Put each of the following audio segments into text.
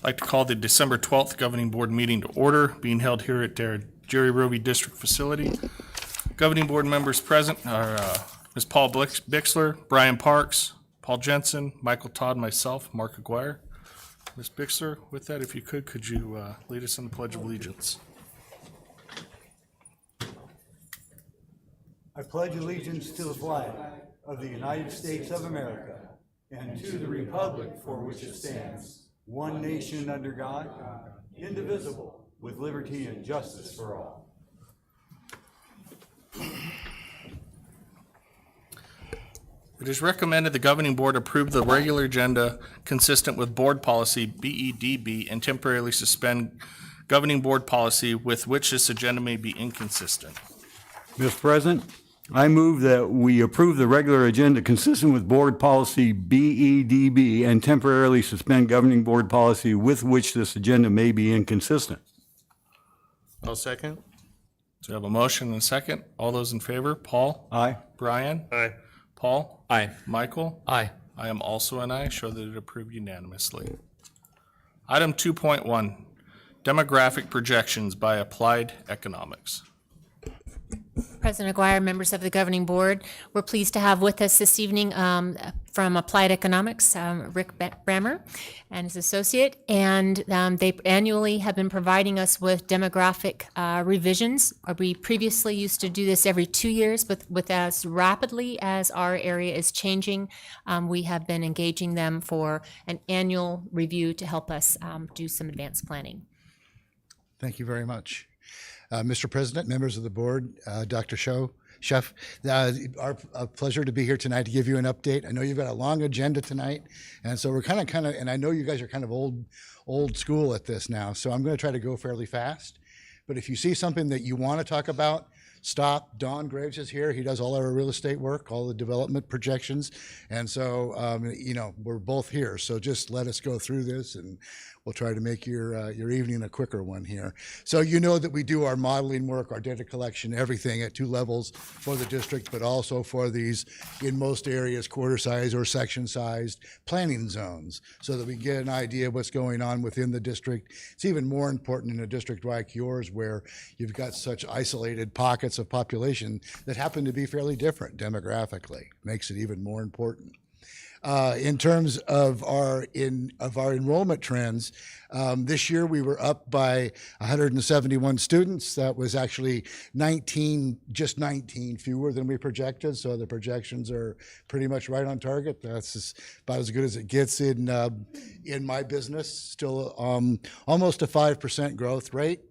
I'd like to call the December 12th Governing Board meeting to order, being held here at their Jerry Rovey District Facility. Governing Board members present are Ms. Paul Bixler, Brian Parks, Paul Jensen, Michael Todd, myself, Mark Aguirre. Ms. Bixler, with that, if you could you lead us in the Pledge of Allegiance? I pledge allegiance to the flag of the United States of America and to the republic for which it stands, one nation under God, indivisible, with liberty and justice for all. It is recommended the Governing Board approve the regular agenda consistent with Board Policy BEDB and temporarily suspend Governing Board Policy with which this agenda may be inconsistent. Mr. President, I move that we approve the regular agenda consistent with Board Policy BEDB and temporarily suspend Governing Board Policy with which this agenda may be inconsistent. I'll second. So we have a motion and a second. All those in favor? Paul? Aye. Brian? Aye. Paul? Aye. Michael? Aye. I am also an aye. Show that it approved unanimously. Item 2.1, demographic projections by Applied Economics. President Aguirre, members of the Governing Board, we're pleased to have with us this evening from Applied Economics, Rick Brammer and his associate, and they annually have been providing us with demographic revisions. We previously used to do this every 2 years, but with as rapidly as our area is changing, we have been engaging them for an annual review to help us do some advanced planning. Thank you very much. Mr. President, members of the board, Dr. Chef, our pleasure to be here tonight to give you an update. I know you've got a long agenda tonight, and so we're kind of, and I know you guys are kind of old school at this now, so I'm going to try to go fairly fast. But if you see something that you want to talk about, stop. Don Graves is here. He does all our real estate work, all the development projections, and so we're both here. So just let us go through this, and we'll try to make your evening a quicker one here. So you know that we do our modeling work, our data collection, everything at 2 levels for the district, but also for these, in most areas, quarter size or section sized planning zones, so that we get an idea of what's going on within the district. It's even more important in a district like yours, where you've got such isolated pockets of population that happen to be fairly different demographically. Makes it even more important. In terms of our enrollment trends, this year we were up by 171 students. That was actually just 19 fewer than we projected. So the projections are pretty much right on target. That's about as good as it gets in my business. Still almost a 5% growth rate.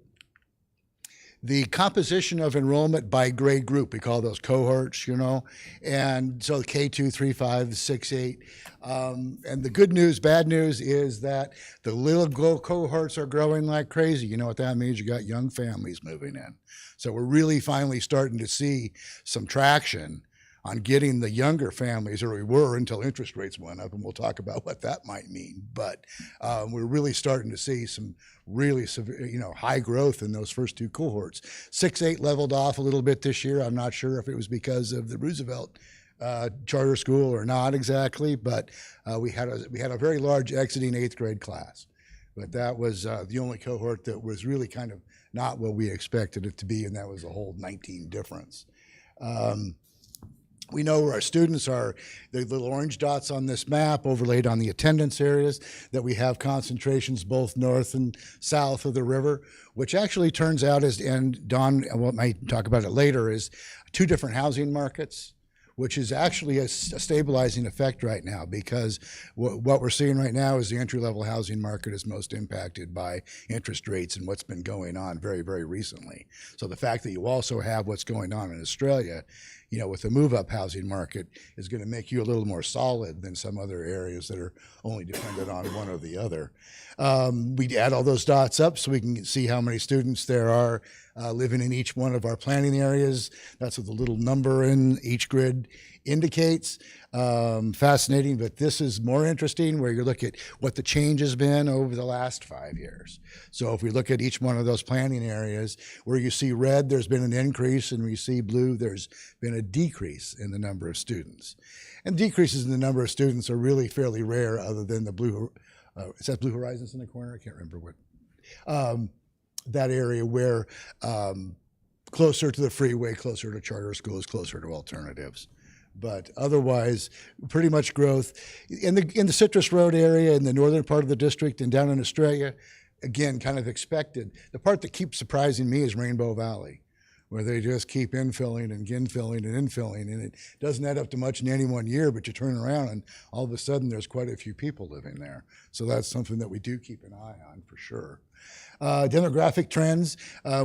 The composition of enrollment by grade group, we call those cohorts, and so K2, 3, 5, 6, 8. And the good news, bad news is that the little cohorts are growing like crazy. You know what that means? You got young families moving in. So we're really finally starting to see some traction on getting the younger families, or we were until interest rates went up, and we'll talk about what that might mean. But we're really starting to see some really severe, high growth in those first 2 cohorts. 6, 8 leveled off a little bit this year. I'm not sure if it was because of the Roosevelt charter school or not exactly, but we had a very large exiting 8th grade class. But that was the only cohort that was really kind of not what we expected it to be, and that was a whole 19 difference. We know where our students are, the little orange dots on this map overlaid on the attendance areas, that we have concentrations both north and south of the river, which actually turns out is, and Don might talk about it later, is 2 different housing markets, which is actually a stabilizing effect right now, because what we're seeing right now is the entry-level housing market is most impacted by interest rates and what's been going on very, very recently. So the fact that you also have what's going on in Australia, with the move-up housing market, is going to make you a little more solid than some other areas that are only dependent on one or the other. We add all those dots up so we can see how many students there are living in each one of our planning areas. That's what the little number in each grid indicates. Fascinating, but this is more interesting, where you look at what the change has been over the last 5 years. So if we look at each one of those planning areas, where you see red, there's been an increase, and we see blue, there's been a decrease in the number of students. And decreases in the number of students are really fairly rare, other than the blue Is that Blue Horizons in the corner? I can't remember what. That area where closer to the freeway, closer to charter schools, closer to alternatives. But otherwise, pretty much growth. In the Citrus Road area, in the northern part of the district and down in Australia, again, kind of expected. The part that keeps surprising me is Rainbow Valley, where they just keep infilling and infilling and infilling, and it doesn't add up to much in any one year, but you turn around and all of a sudden there's quite a few people living there. So that's something that we do keep an eye on for sure. Demographic trends,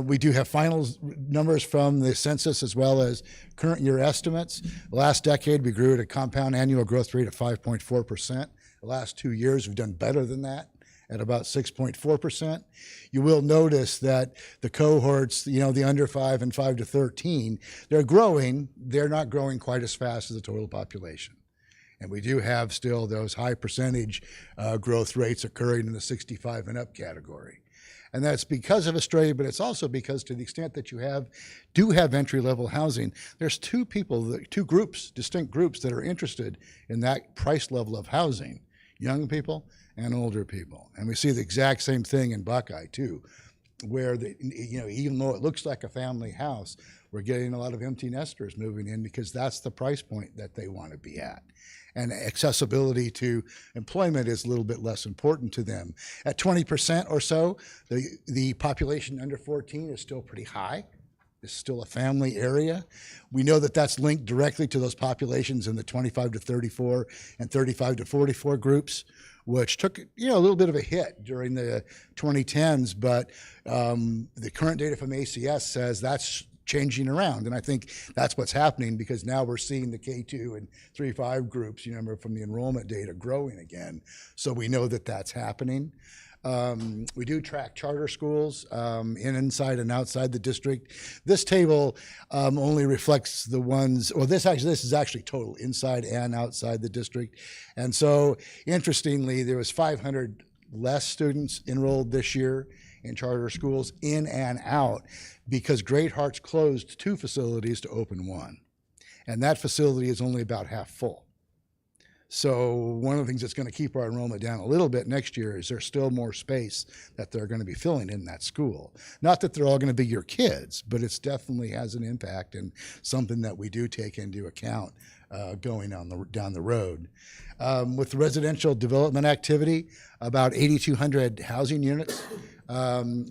we do have final numbers from the census as well as current year estimates. Last decade, we grew at a compound annual growth rate of 5.4%. The last 2 years, we've done better than that at about 6.4%. You will notice that the cohorts, the under 5 and 5 to 13, they're growing. They're not growing quite as fast as the total population. And we do have still those high percentage growth rates occurring in the 65 and up category. And that's because of Australia, but it's also because to the extent that you do have entry-level housing, there's two groups, distinct groups that are interested in that price level of housing, young people and older people. And we see the exact same thing in Buckeye too, where even though it looks like a family house, we're getting a lot of empty nesters moving in because that's the price point that they want to be at. And accessibility to employment is a little bit less important to them. At 20% or so, the population under 14 is still pretty high. It's still a family area. We know that that's linked directly to those populations in the 25 to 34 and 35 to 44 groups, which took a little bit of a hit during the 2010s, but the current data from ACS says that's changing around, and I think that's what's happening because now we're seeing the K2 and 3-5 groups, remember from the enrollment data, growing again. So we know that that's happening. We do track charter schools inside and outside the district. This table only reflects the ones, this is actually total inside and outside the district. And so interestingly, there was 500 less students enrolled this year in charter schools in and out because Great Hearts closed 2 facilities to open 1. And that facility is only about half full. So one of the things that's going to keep our enrollment down a little bit next year is there's still more space that they're going to be filling in that school. Not that they're all going to be your kids, but it definitely has an impact and something that we do take into account going down the road. With the residential development activity, about 8,200 housing units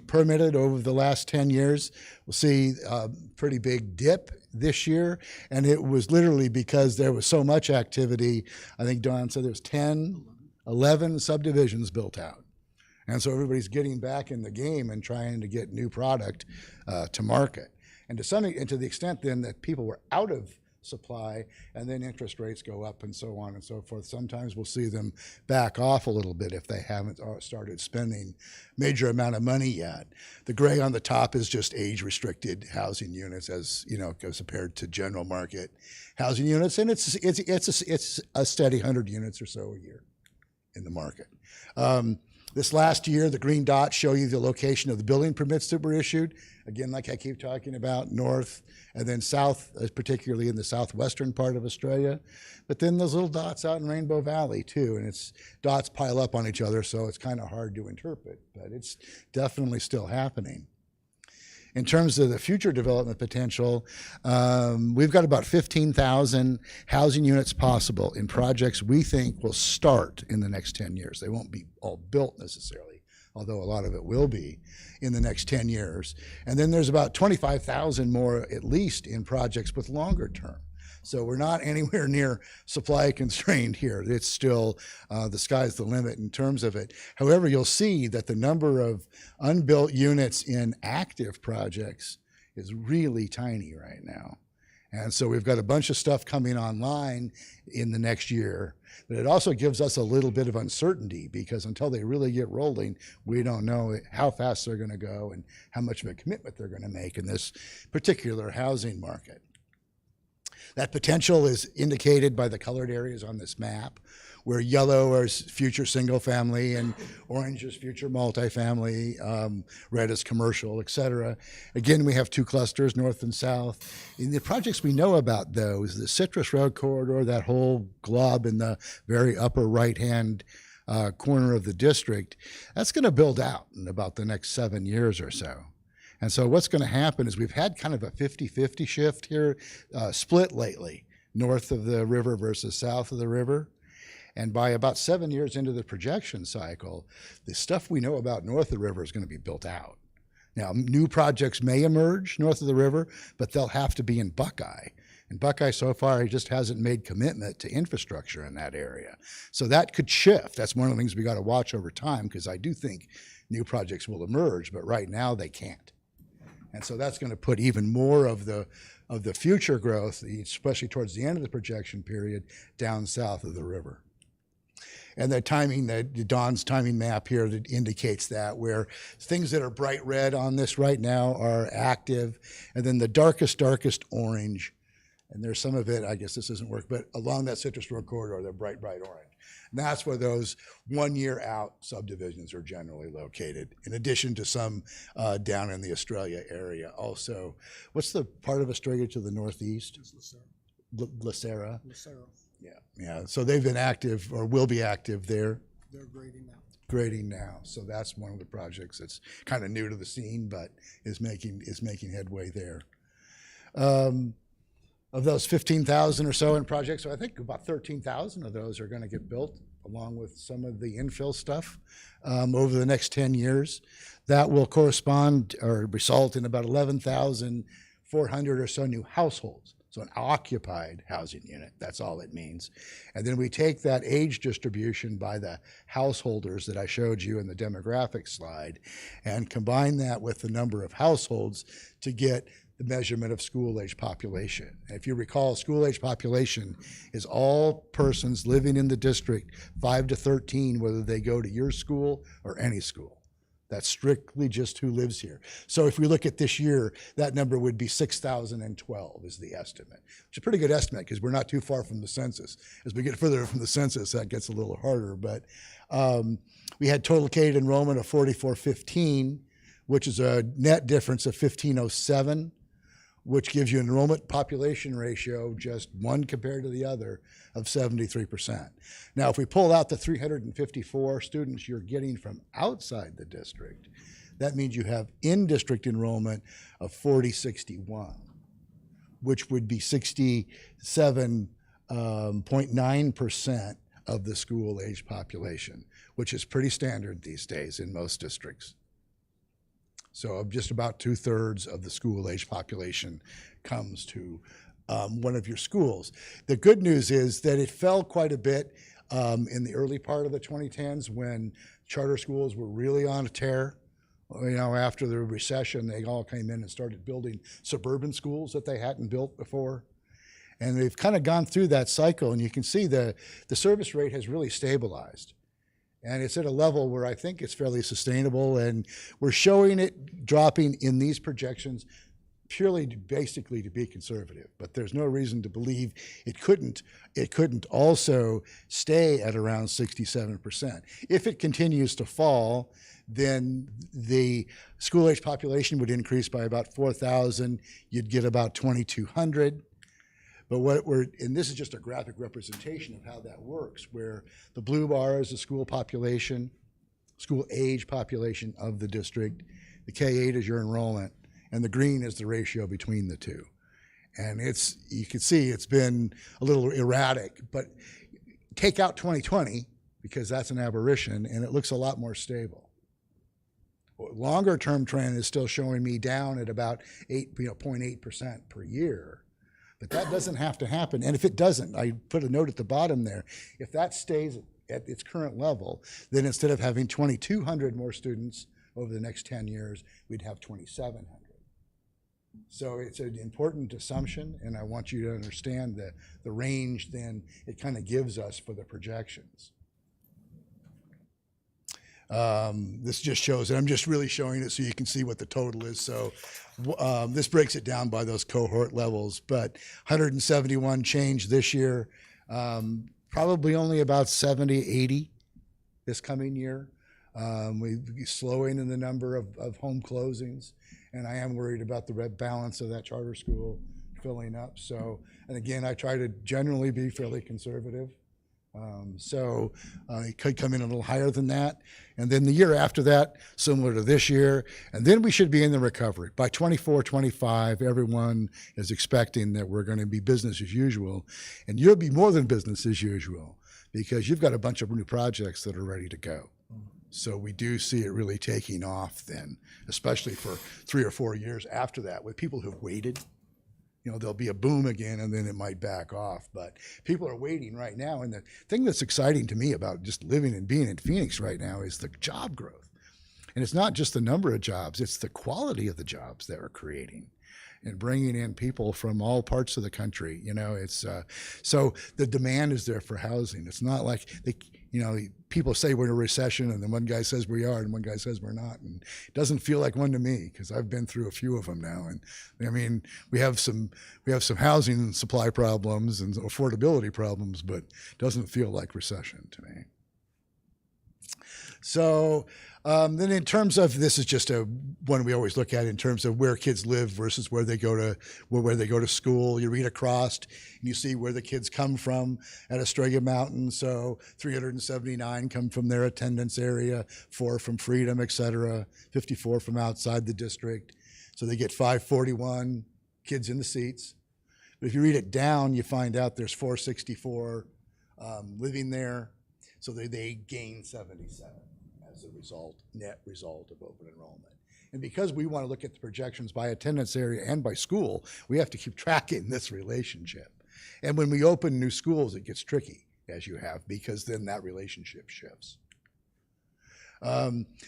permitted over the last 10 years. We'll see a pretty big dip this year, and it was literally because there was so much activity. I think Don said there's 11 subdivisions built out. And so everybody's getting back in the game and trying to get new product to market. And to the extent then that people were out of supply and then interest rates go up and so on and so forth, sometimes we'll see them back off a little bit if they haven't started spending major amount of money yet. The gray on the top is just age restricted housing units as compared to general market housing units, and it's a steady 100 units or so a year in the market. This last year, the green dots show you the location of the building permits that were issued. Again, like I keep talking about, north and then south, particularly in the southwestern part of Australia. But then those little dots out in Rainbow Valley too, and dots pile up on each other, so it's kind of hard to interpret, but it's definitely still happening. In terms of the future development potential, we've got about 15,000 housing units possible in projects we think will start in the next 10 years. They won't be all built necessarily, although a lot of it will be in the next 10 years. And then there's about 25,000 more at least in projects with longer term. So we're not anywhere near supply constrained here. It's still the sky's the limit in terms of it. However, you'll see that the number of unbuilt units in active projects is really tiny right now. And so we've got a bunch of stuff coming online in the next year, but it also gives us a little bit of uncertainty because until they really get rolling, we don't know how fast they're going to go and how much of a commitment they're going to make in this particular housing market. That potential is indicated by the colored areas on this map, where yellow is future single family and orange is future multifamily, red is commercial, et cetera. Again, we have 2 clusters, north and south. In the projects we know about, though, is the Citrus Road corridor, that whole glob in the very upper right-hand corner of the district, that's going to build out in about the next 7 years or so. And so what's going to happen is we've had kind of a 50-50 shift here, split lately, north of the river versus south of the river. And by about 7 years into the projection cycle, the stuff we know about north of the river is going to be built out. Now, new projects may emerge north of the river, but they'll have to be in Buckeye. And Buckeye so far, he just hasn't made commitment to infrastructure in that area. So that could shift. That's one of the things we got to watch over time, because I do think new projects will emerge, but right now they can't. And so that's going to put even more of the future growth, especially towards the end of the projection period, down south of the river. And the timing, the Don's timing map here that indicates that, where things that are bright red on this right now are active, and then the darkest orange, and there's some of it, I guess this doesn't work, but along that Citrus Road corridor, they're bright orange. And that's where those 1 year out subdivisions are generally located, in addition to some down in the Australia area. Also, what's the part of Australia to the northeast? Lacera. Yeah. So they've been active, or will be active there. They're grading now. So that's one of the projects that's kind of new to the scene, but is making headway there. Of those 15,000 or so in projects, so I think about 13,000 of those are going to get built, along with some of the infill stuff over the next 10 years. That will correspond or result in about 11,400 or so new households. So an occupied housing unit, that's all it means. And then we take that age distribution by the householders that I showed you in the demographic slide and combine that with the number of households to get the measurement of school-age population. If you recall, school-age population is all persons living in the district 5 to 13, whether they go to your school or any school. That's strictly just who lives here. So if we look at this year, that number would be 6,012 is the estimate, which is a pretty good estimate because we're not too far from the census. As we get further from the census, that gets a little harder. But we had total K enrollment of 4,415, which is a net difference of 1,507, which gives you an enrollment population ratio, just one compared to the other, of 73%. Now, if we pull out the 354 students you're getting from outside the district, that means you have in-district enrollment of 4061, which would be 67.9% of the school-age population, which is pretty standard these days in most districts. So just about 2/3 of the school-age population comes to one of your schools. The good news is that it fell quite a bit in the early part of the 2010s when charter schools were really on a tear. You know, after the recession, they all came in and started building suburban schools that they hadn't built before. And they've kind of gone through that cycle, and you can see the service rate has really stabilized. And it's at a level where I think it's fairly sustainable, and we're showing it dropping in these projections purely basically to be conservative. But there's no reason to believe it couldn't also stay at around 67%. If it continues to fall, then the school-age population would increase by about 4,000. You'd get about 2,200. But and this is just a graphic representation of how that works, where the blue bar is the school population, school age population of the district, the K8 is your enrollment, and the green is the ratio between the two. And you can see it's been a little erratic, but take out 2020, because that's an aberration, and it looks a lot more stable. Longer term trend is still showing me down at about 0.8% per year. But that doesn't have to happen. And if it doesn't, I put a note at the bottom there, if that stays at its current level, then instead of having 2,200 more students over the next 10 years, we'd have 2,700. So it's an important assumption, and I want you to understand the range then it kind of gives us for the projections. This just shows it. I'm just really showing it so you can see what the total is. So this breaks it down by those cohort levels, but 171 change this year, probably only about 70, 80 this coming year. We're slowing in the number of home closings, and I am worried about the balance of that charter school filling up. So, and again, I try to generally be fairly conservative. It could come in a little higher than that. And then the year after that, similar to this year. And then we should be in the recovery. By 24, 25, everyone is expecting that we're going to be business as usual. And you'll be more than business as usual because you've got a bunch of new projects that are ready to go. So we do see it really taking off then, especially for 3 or 4 years after that with people who've waited. You know, there'll be a boom again and then it might back off. But people are waiting right now. And the thing that's exciting to me about just living and being in Phoenix right now is the job growth. And it's not just the number of jobs, it's the quality of the jobs that we're creating and bringing in people from all parts of the country. You know, it's so the demand is there for housing. It's not like people say we're in a recession and then one guy says we are and one guy says we're not, and it doesn't feel like one to me because I've been through a few of them now. And I mean, we have some housing supply problems and affordability problems, but it doesn't feel like recession to me. So then in terms of, this is just one we always look at in terms of where kids live versus where they go to school. You read across and you see where the kids come from at Estrella Mountain. So 379 come from their attendance area, 4 from Freedom, et cetera, 54 from outside the district. So they get 541 kids in the seats. But if you read it down, you find out there's 464 living there. So they gain 77 as a net result of open enrollment. And because we want to look at the projections by attendance area and by school, we have to keep tracking this relationship. And when we open new schools, it gets tricky, as you have, because then that relationship shifts.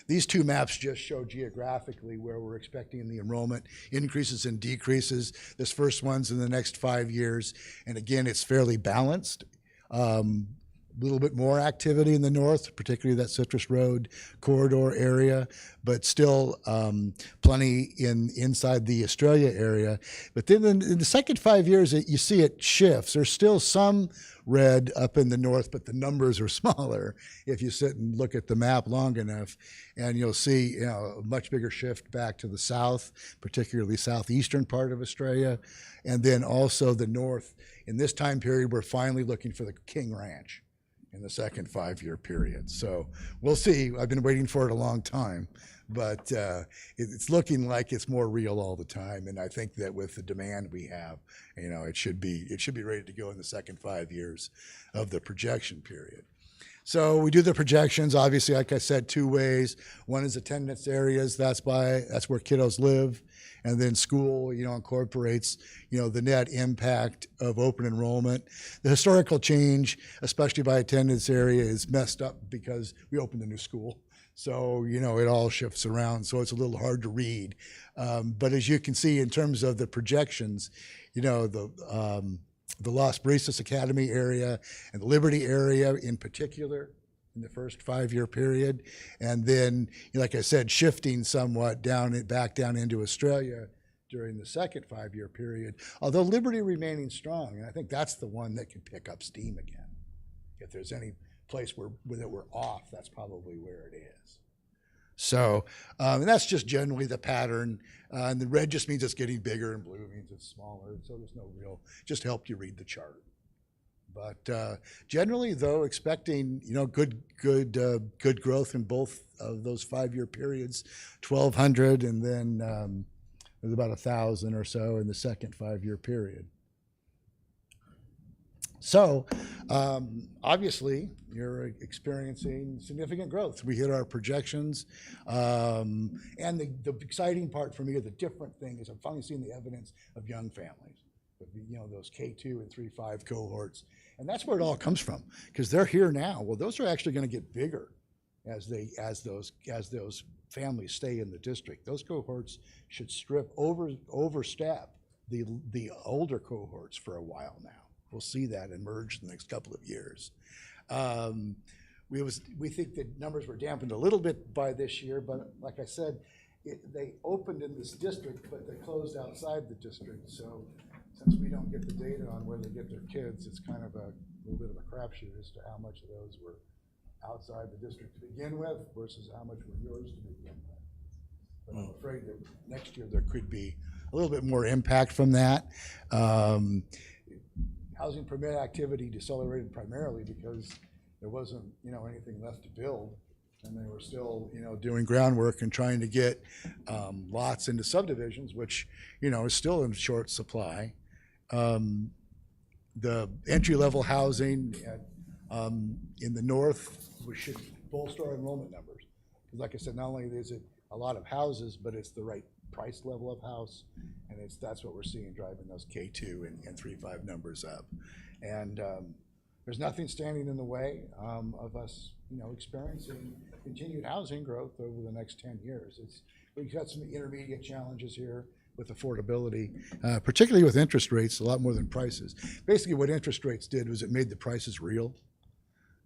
These two maps just show geographically where we're expecting the enrollment increases and decreases. This first one's in the next 5 years. And again, it's fairly balanced. A little bit more activity in the north, particularly that Citrus Road corridor area, but still plenty inside the Australia area. But then in the second 5 years, you see it shifts. There's still some red up in the north, but the numbers are smaller if you sit and look at the map long enough, and you'll see a much bigger shift back to the south, particularly southeastern part of Australia, and then also the north. In this time period, we're finally looking for the King Ranch in the second 5-year period. So we'll see. I've been waiting for it a long time, but it's looking like it's more real all the time. And I think that with the demand we have, it should be ready to go in the second 5 years of the projection period. So we do the projections, obviously, like I said, 2 ways. One is attendance areas. That's where kiddos live. And then school, incorporates, the net impact of open enrollment. The historical change, especially by attendance area, is messed up because we opened a new school. So, it all shifts around. So it's a little hard to read. But as you can see, in terms of the projections, the Las Brisas Academy area and the Liberty area in particular in the first 5-year period. And then, like I said, shifting somewhat back down into Australia during the second 5-year period, although Liberty remaining strong. And I think that's the one that can pick up steam again. If there's any place that we're off, that's probably where it is. So, and that's just generally the pattern. And the red just means it's getting bigger, and blue means it's smaller. So there's no real, just helped you read the chart. But generally, though, expecting good growth in both of those 5-year periods, 1,200, and then there's about 1,000 or so in the second 5-year period. So obviously, you're experiencing significant growth. We hit our projections. And the exciting part for me, or the different thing, is I'm finally seeing the evidence of young families. Those K2 and 3-5 cohorts. And that's where it all comes from, because they're here now. Well, those are actually going to get bigger as those families stay in the district. Those cohorts should overstep the older cohorts for a while now. We'll see that emerge in the next couple of years. We think that numbers were dampened a little bit by this year, but like I said, they opened in this district, but they closed outside the district. So since we don't get the data on where they get their kids, it's kind of a little bit of a crapshoot as to how much of those were outside the district to begin with versus how much were yours to begin with. But I'm afraid that next year there could be a little bit more impact from that. housing permit activity decelerated primarily because there wasn't, anything left to build. And they were still, doing groundwork and trying to get lots into subdivisions, which, is still in short supply. The entry-level housing in the north, we should bolster our enrollment numbers. Because like I said, not only is it a lot of houses, but it's the right price level of house. And that's what we're seeing driving those K2 and 3.5 numbers up. And there's nothing standing in the way of us, experiencing continued housing growth over the next 10 years. We've got some intermediate challenges here with affordability, particularly with interest rates, a lot more than prices. Basically, what interest rates did was it made the prices real.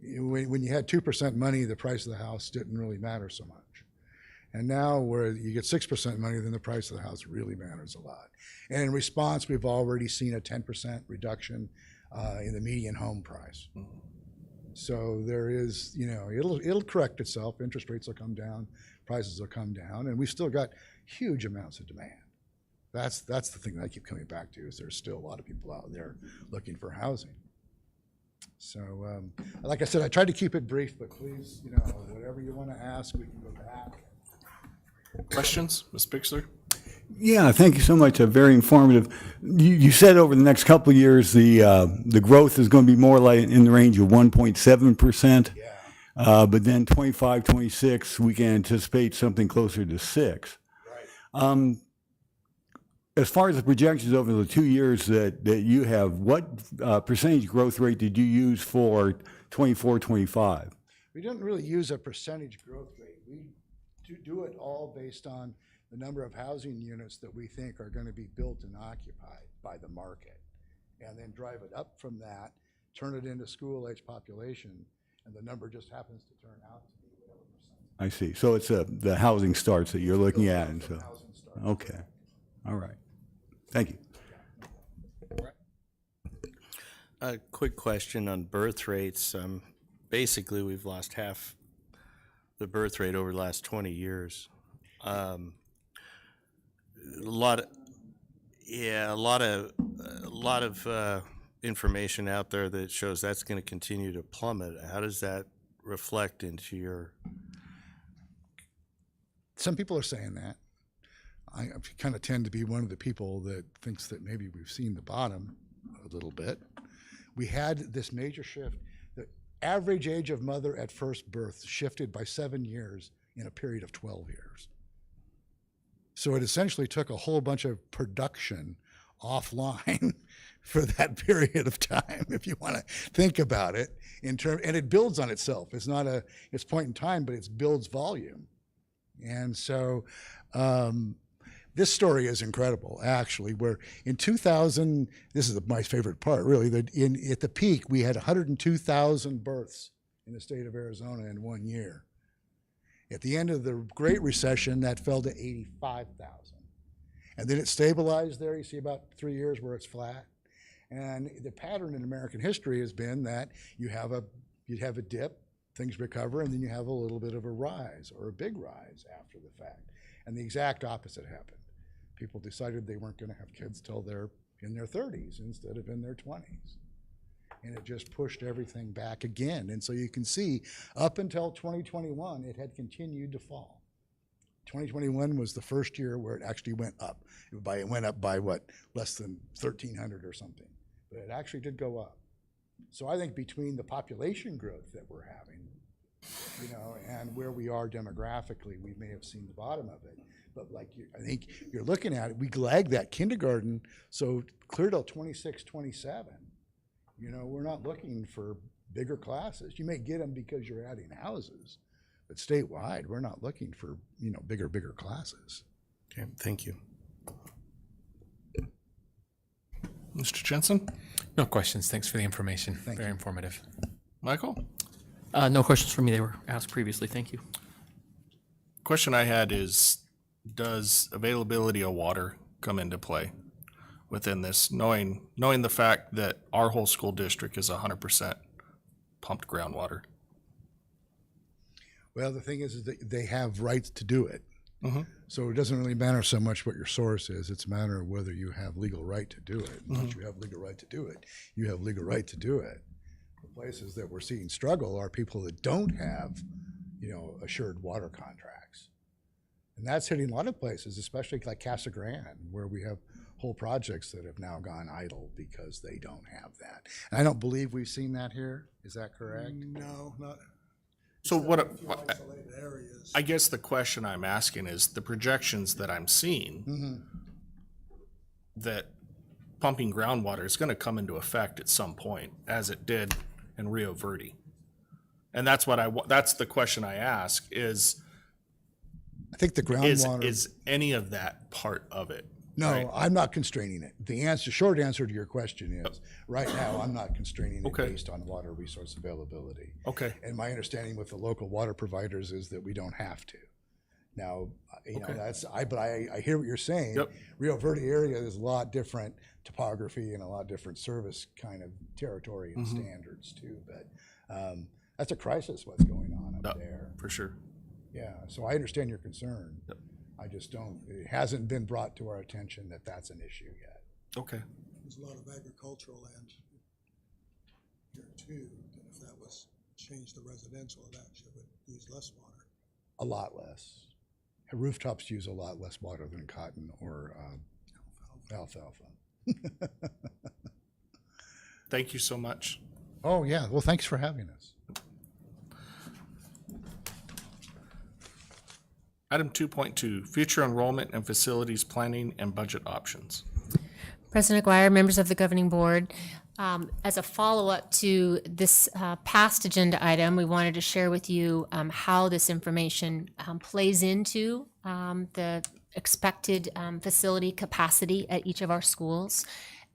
When you had 2% money, the price of the house didn't really matter so much. And now where you get 6% money, then the price of the house really matters a lot. And in response, we've already seen a 10% reduction in the median home price. So there is, it'll correct itself. Interest rates will come down, prices will come down, and we've still got huge amounts of demand. That's the thing that I keep coming back to, is there's still a lot of people out there looking for housing. So, like I said, I tried to keep it brief, but please, whatever you want to ask, we can go back. Questions, Ms. Bixler? Yeah, thank you so much. Very informative. You said over the next couple of years, the growth is going to be more like in the range of 1.7%. Yeah. But then 25, 26, we can anticipate something closer to 6. Right. As far as the projections over the 2 years that you have, what percentage growth rate did you use for 24, 25? We didn't really use a percentage growth rate. We do it all based on the number of housing units that we think are going to be built and occupied by the market, and then drive it up from that, turn it into school-age population, and the number just happens to turn out to be whatever percent. I see. So it's the housing starts that you're looking at. And so, Housing starts. okay. All right. Thank you. A quick question on birth rates. Basically, we've lost half the birth rate over the last 20 years. A lot of information out there that shows that's going to continue to plummet. How does that reflect into your? Some people are saying that. I kind of tend to be one of the people that thinks that maybe we've seen the bottom a little bit. We had this major shift. The average age of mother at first birth shifted by 7 years in a period of 12 years. So it essentially took a whole bunch of production offline for that period of time, if you want to think about it. And it builds on itself. It's not it's point in time, but it builds volume. And so this story is incredible, actually, where in 2000, this is my favorite part, really, that at the peak, we had 102,000 births in the state of Arizona in 1 year. At the end of the Great Recession, that fell to 85,000. And then it stabilized there. You see about 3 years where it's flat. And the pattern in American history has been that you'd have a dip, things recover, and then you have a little bit of a rise or a big rise after the fact. And the exact opposite happened. People decided they weren't going to have kids till they're in their 30s instead of in their 20s. And it just pushed everything back again. And so you can see up until 2021, it had continued to fall. 2021 was the first year where it actually went up. It went up by what, less than 1,300 or something. But it actually did go up. So I think between the population growth that we're having, and where we are demographically, we may have seen the bottom of it. But I think you're looking at it, we lagged that kindergarten, so clear till 26, 27. We're not looking for bigger classes. You may get them because you're adding houses, but statewide, we're not looking for, bigger classes. Okay, thank you. Mr. Jensen? No questions. Thanks for the information. Thank Very you. informative. Michael? No questions for me. They were asked previously. Thank you. Question I had is, does availability of water come into play within this, knowing the fact that our whole school district is 100% pumped groundwater? Well, the thing is that they have rights to do it. So it doesn't really matter so much what your source is. It's a matter of whether you have legal right to do it. Once you have legal right to do it, you have legal right to do it. The places that we're seeing struggle are people that don't have, assured water contracts. And that's hitting a lot of places, especially like Casa Grande, where we have whole projects that have now gone idle because they don't have that. And I don't believe we've seen that here. Is that correct? No, not So what, isolated areas. I guess the question I'm asking is the projections that I'm seeing that pumping groundwater is going to come into effect at some point, as it did in Rio Verde. And that's that's the question I ask is, I think the groundwater. is any of that part of it? No, right? I'm not constraining it. The short answer to your question is, right now, I'm not constraining it Okay. based on water resource availability. Okay. And my understanding with the local water providers is that we don't have to. Now, Okay. but I hear what you're saying. Yep. Rio Verde area is a lot different topography and a lot different service kind of territory and standards too. But that's a crisis what's going on up Yep, there. for sure. Yeah, so I understand your concern. Yep. I just don't, it hasn't been brought to our attention that that's an issue yet. Okay. There's a lot of agricultural land here too, and if that was changed to residential, that would use less water. A lot less. Rooftops use a lot less water than cotton or alfalfa. Thank you so much. Oh, yeah, well, thanks for having us. Item 2.2, future enrollment and facilities planning and budget options. President Aguirre, members of the governing board, as a follow-up to this past agenda item, we wanted to share with you how this information plays into the expected facility capacity at each of our schools,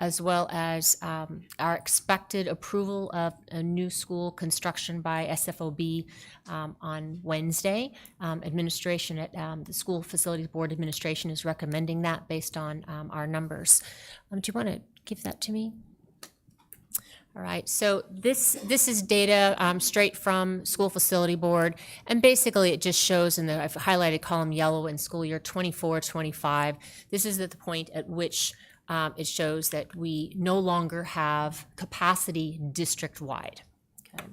as well as our expected approval of a new school construction by SFOB on Wednesday. Administration at the School Facilities Board Administration is recommending that based on our numbers. Do you want to give that to me? All right, so this is data straight from School Facility Board, and basically it just shows I've highlighted column yellow in school year 24-25. This is at the point at which it shows that we no longer have capacity district-wide. Okay.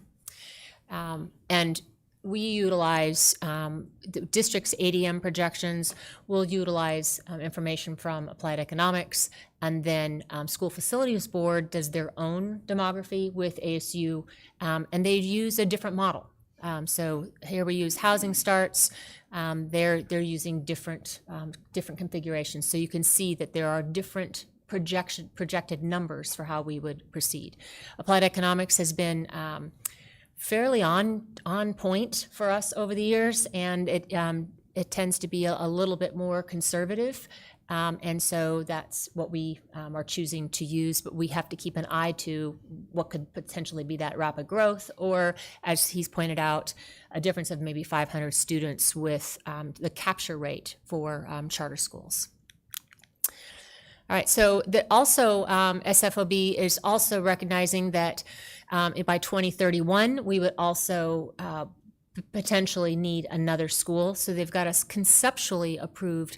And we utilize the district's ADM projections. We'll utilize information from Applied Economics, and then School Facilities Board does their own demography with ASU, and they use a different model. So here we use housing starts. They're using different configurations. So you can see that there are different projected numbers for how we would proceed. Applied Economics has been fairly on point for us over the years, and it tends to be a little bit more conservative. And so that's what we are choosing to use, but we have to keep an eye to what could potentially be that rapid growth, or as he's pointed out, a difference of maybe 500 students with the capture rate for charter schools. All right, so also SFOB is also recognizing that by 2031, we would also potentially need another school. So they've got us conceptually approved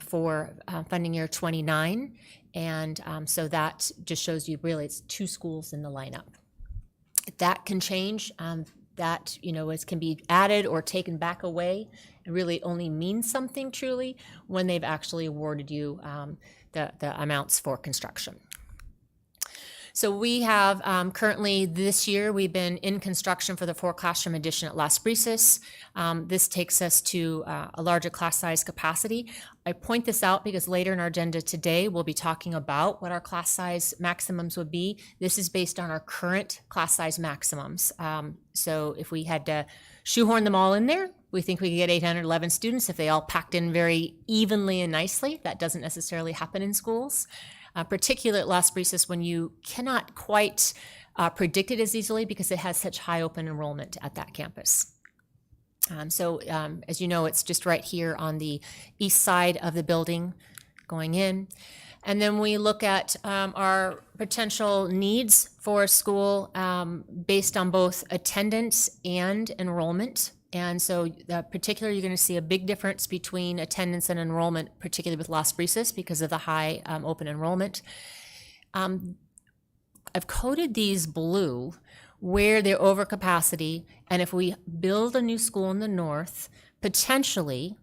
for funding year 29. And so that just shows you really it's 2 schools in the lineup. That can change. That, it can be added or taken back away. It really only means something truly when they've actually awarded you the amounts for construction. So we have currently this year, we've been in construction for the 4 classroom addition at Las Brisas. This takes us to a larger class size capacity. I point this out because later in our agenda today, we'll be talking about what our class size maximums would be. This is based on our current class size maximums. So if we had to shoehorn them all in there, we think we could get 811 students if they all packed in very evenly and nicely. That doesn't necessarily happen in schools. Particularly at Las Brisas, when you cannot quite predict it as easily because it has such high open enrollment at that campus. So as you know, it's just right here on the east side of the building going in. And then we look at our potential needs for a school based on both attendance and enrollment. And so particularly you're going to see a big difference between attendance and enrollment, particularly with Las Brisas because of the high open enrollment. I've coded these blue where they're over capacity, and if we build a new school in the north, potentially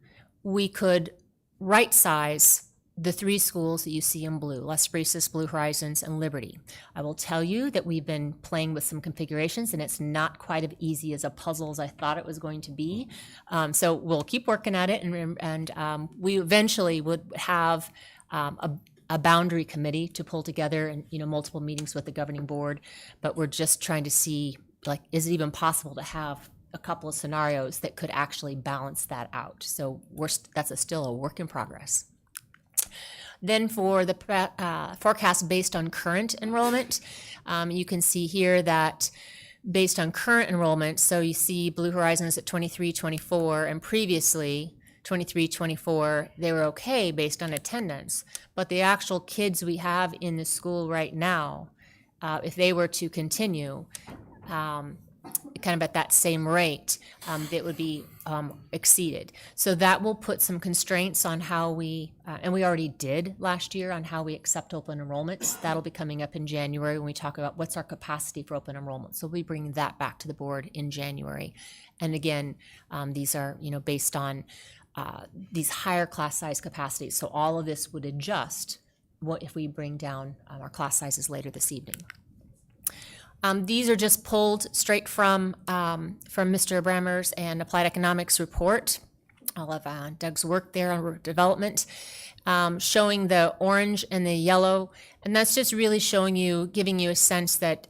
we could right size the three schools that you see in blue, Las Brisas, Blue Horizons, and Liberty. I will tell you that we've been playing with some configurations, and it's not quite as easy as a puzzle as I thought it was going to be. So we'll keep working at it, and we eventually would have a boundary committee to pull together, and multiple meetings with the governing board. But we're just trying to see, like, is it even possible to have a couple of scenarios that could actually balance that out? So that's still a work in progress. Then for the forecast based on current enrollment, you can see here that based on current enrollment, so you see Blue Horizons at 23-24, and previously 23-24, they were okay based on attendance. But the actual kids we have in the school right now, if they were to continue kind of at that same rate, it would be exceeded. So that will put some constraints on how we, and we already did last year, on how we accept open enrollments. That'll be coming up in January when we talk about what's our capacity for open enrollment. So we bring that back to the board in January. And again, these are based on these higher class size capacities. So all of this would adjust what if we bring down our class sizes later this evening. These are just pulled straight from Mr. Brammer's and Applied Economics report. All of Doug's work there on development, showing the orange and the yellow. And that's just really showing you, giving you a sense that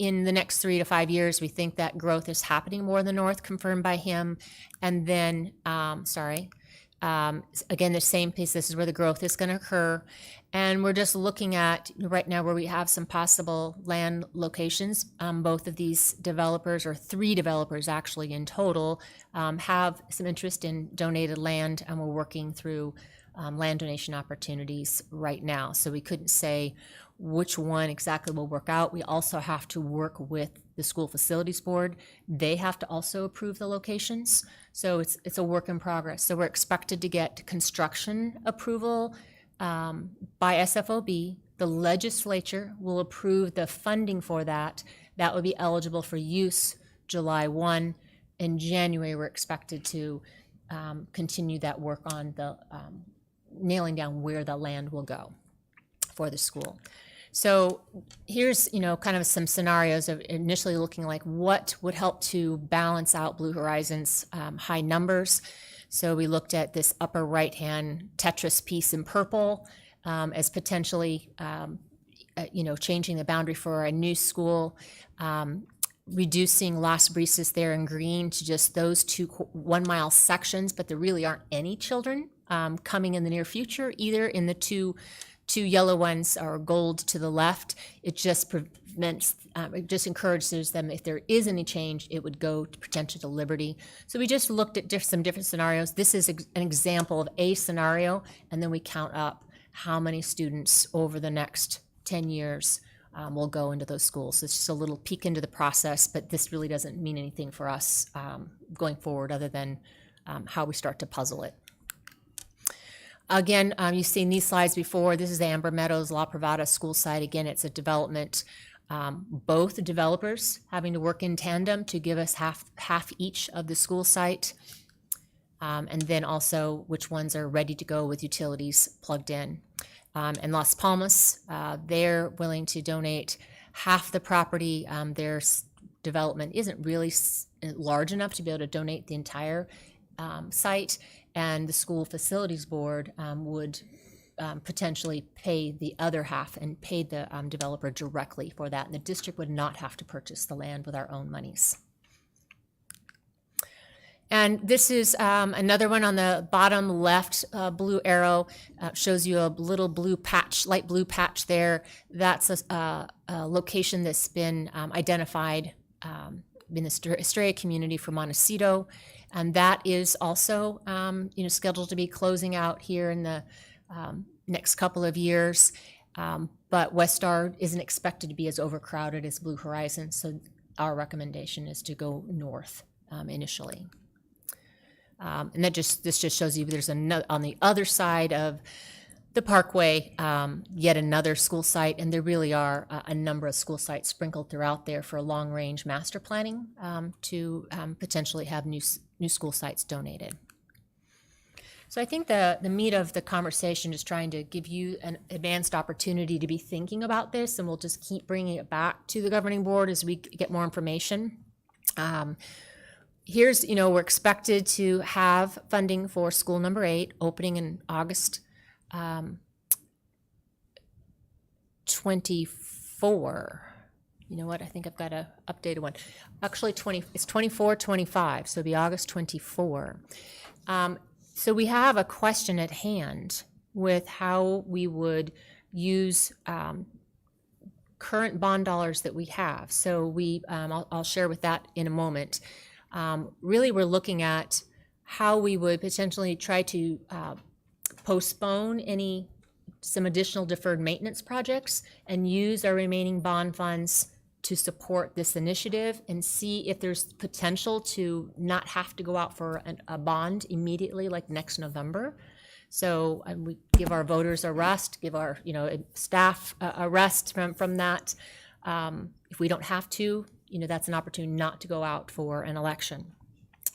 in the next 3 to 5 years, we think that growth is happening more in the north, confirmed by him. And then, again, the same piece, this is where the growth is going to occur. And we're just looking at right now where we have some possible land locations. Both of these developers, or 3 developers actually in total, have some interest in donated land, and we're working through land donation opportunities right now. So we couldn't say which one exactly will work out. We also have to work with the school facilities board. They have to also approve the locations. So it's a work in progress. So we're expected to get construction approval by SFOB. The legislature will approve the funding for that. That will be eligible for use July 1. In January, we're expected to continue that work on the nailing down where the land will go for the school. So here's, kind of some scenarios of initially looking like what would help to balance out Blue Horizons' high numbers. So we looked at this upper right-hand Tetris piece in purple as potentially, changing the boundary for a new school, reducing Las Brisas there in green to just those 2 1-mile sections, but there really aren't any children coming in the near future, either in the two yellow ones or gold to the left. It just prevents, it just encourages them, if there is any change, it would go potentially to Liberty. So we just looked at some different scenarios. This is an example of a scenario, and then we count up how many students over the next 10 years will go into those schools. So it's just a little peek into the process, but this really doesn't mean anything for us going forward other than how we start to puzzle it. Again, you've seen these slides before. This is the Amber Meadows La Privada school site. Again, it's a development. Both developers having to work in tandem to give us half each of the school site. And then also which ones are ready to go with utilities plugged in. And Las Palmas, they're willing to donate half the property. Their development isn't really large enough to be able to donate the entire site, and the school facilities board would potentially pay the other half and pay the developer directly for that, and the district would not have to purchase the land with our own monies. And this is another one on the bottom left, blue arrow, shows you a little blue patch, light blue patch there. That's a location that's been identified in the Estrella community for Montecito. And that is also, scheduled to be closing out here in the next couple of years. But West Star isn't expected to be as overcrowded as Blue Horizons, so our recommendation is to go north initially. And this just shows you there's another, on the other side of the parkway, yet another school site, and there really are a number of school sites sprinkled throughout there for long-range master planning to potentially have new school sites donated. So I think the meat of the conversation is trying to give you an advanced opportunity to be thinking about this, and we'll just keep bringing it back to the governing board as we get more information. Here's, we're expected to have funding for school number 8 opening in August 24. You know what? I think I've got a updated one. Actually, it's 24, 25, so it'll be August 24. So we have a question at hand with how we would use current bond dollars that we have. So I'll share with that in a moment. Really, we're looking at how we would potentially try to postpone some additional deferred maintenance projects and use our remaining bond funds to support this initiative and see if there's potential to not have to go out for a bond immediately, like next November. So we give our voters a rest, give our staff a rest from that. If we don't have to, that's an opportunity not to go out for an election.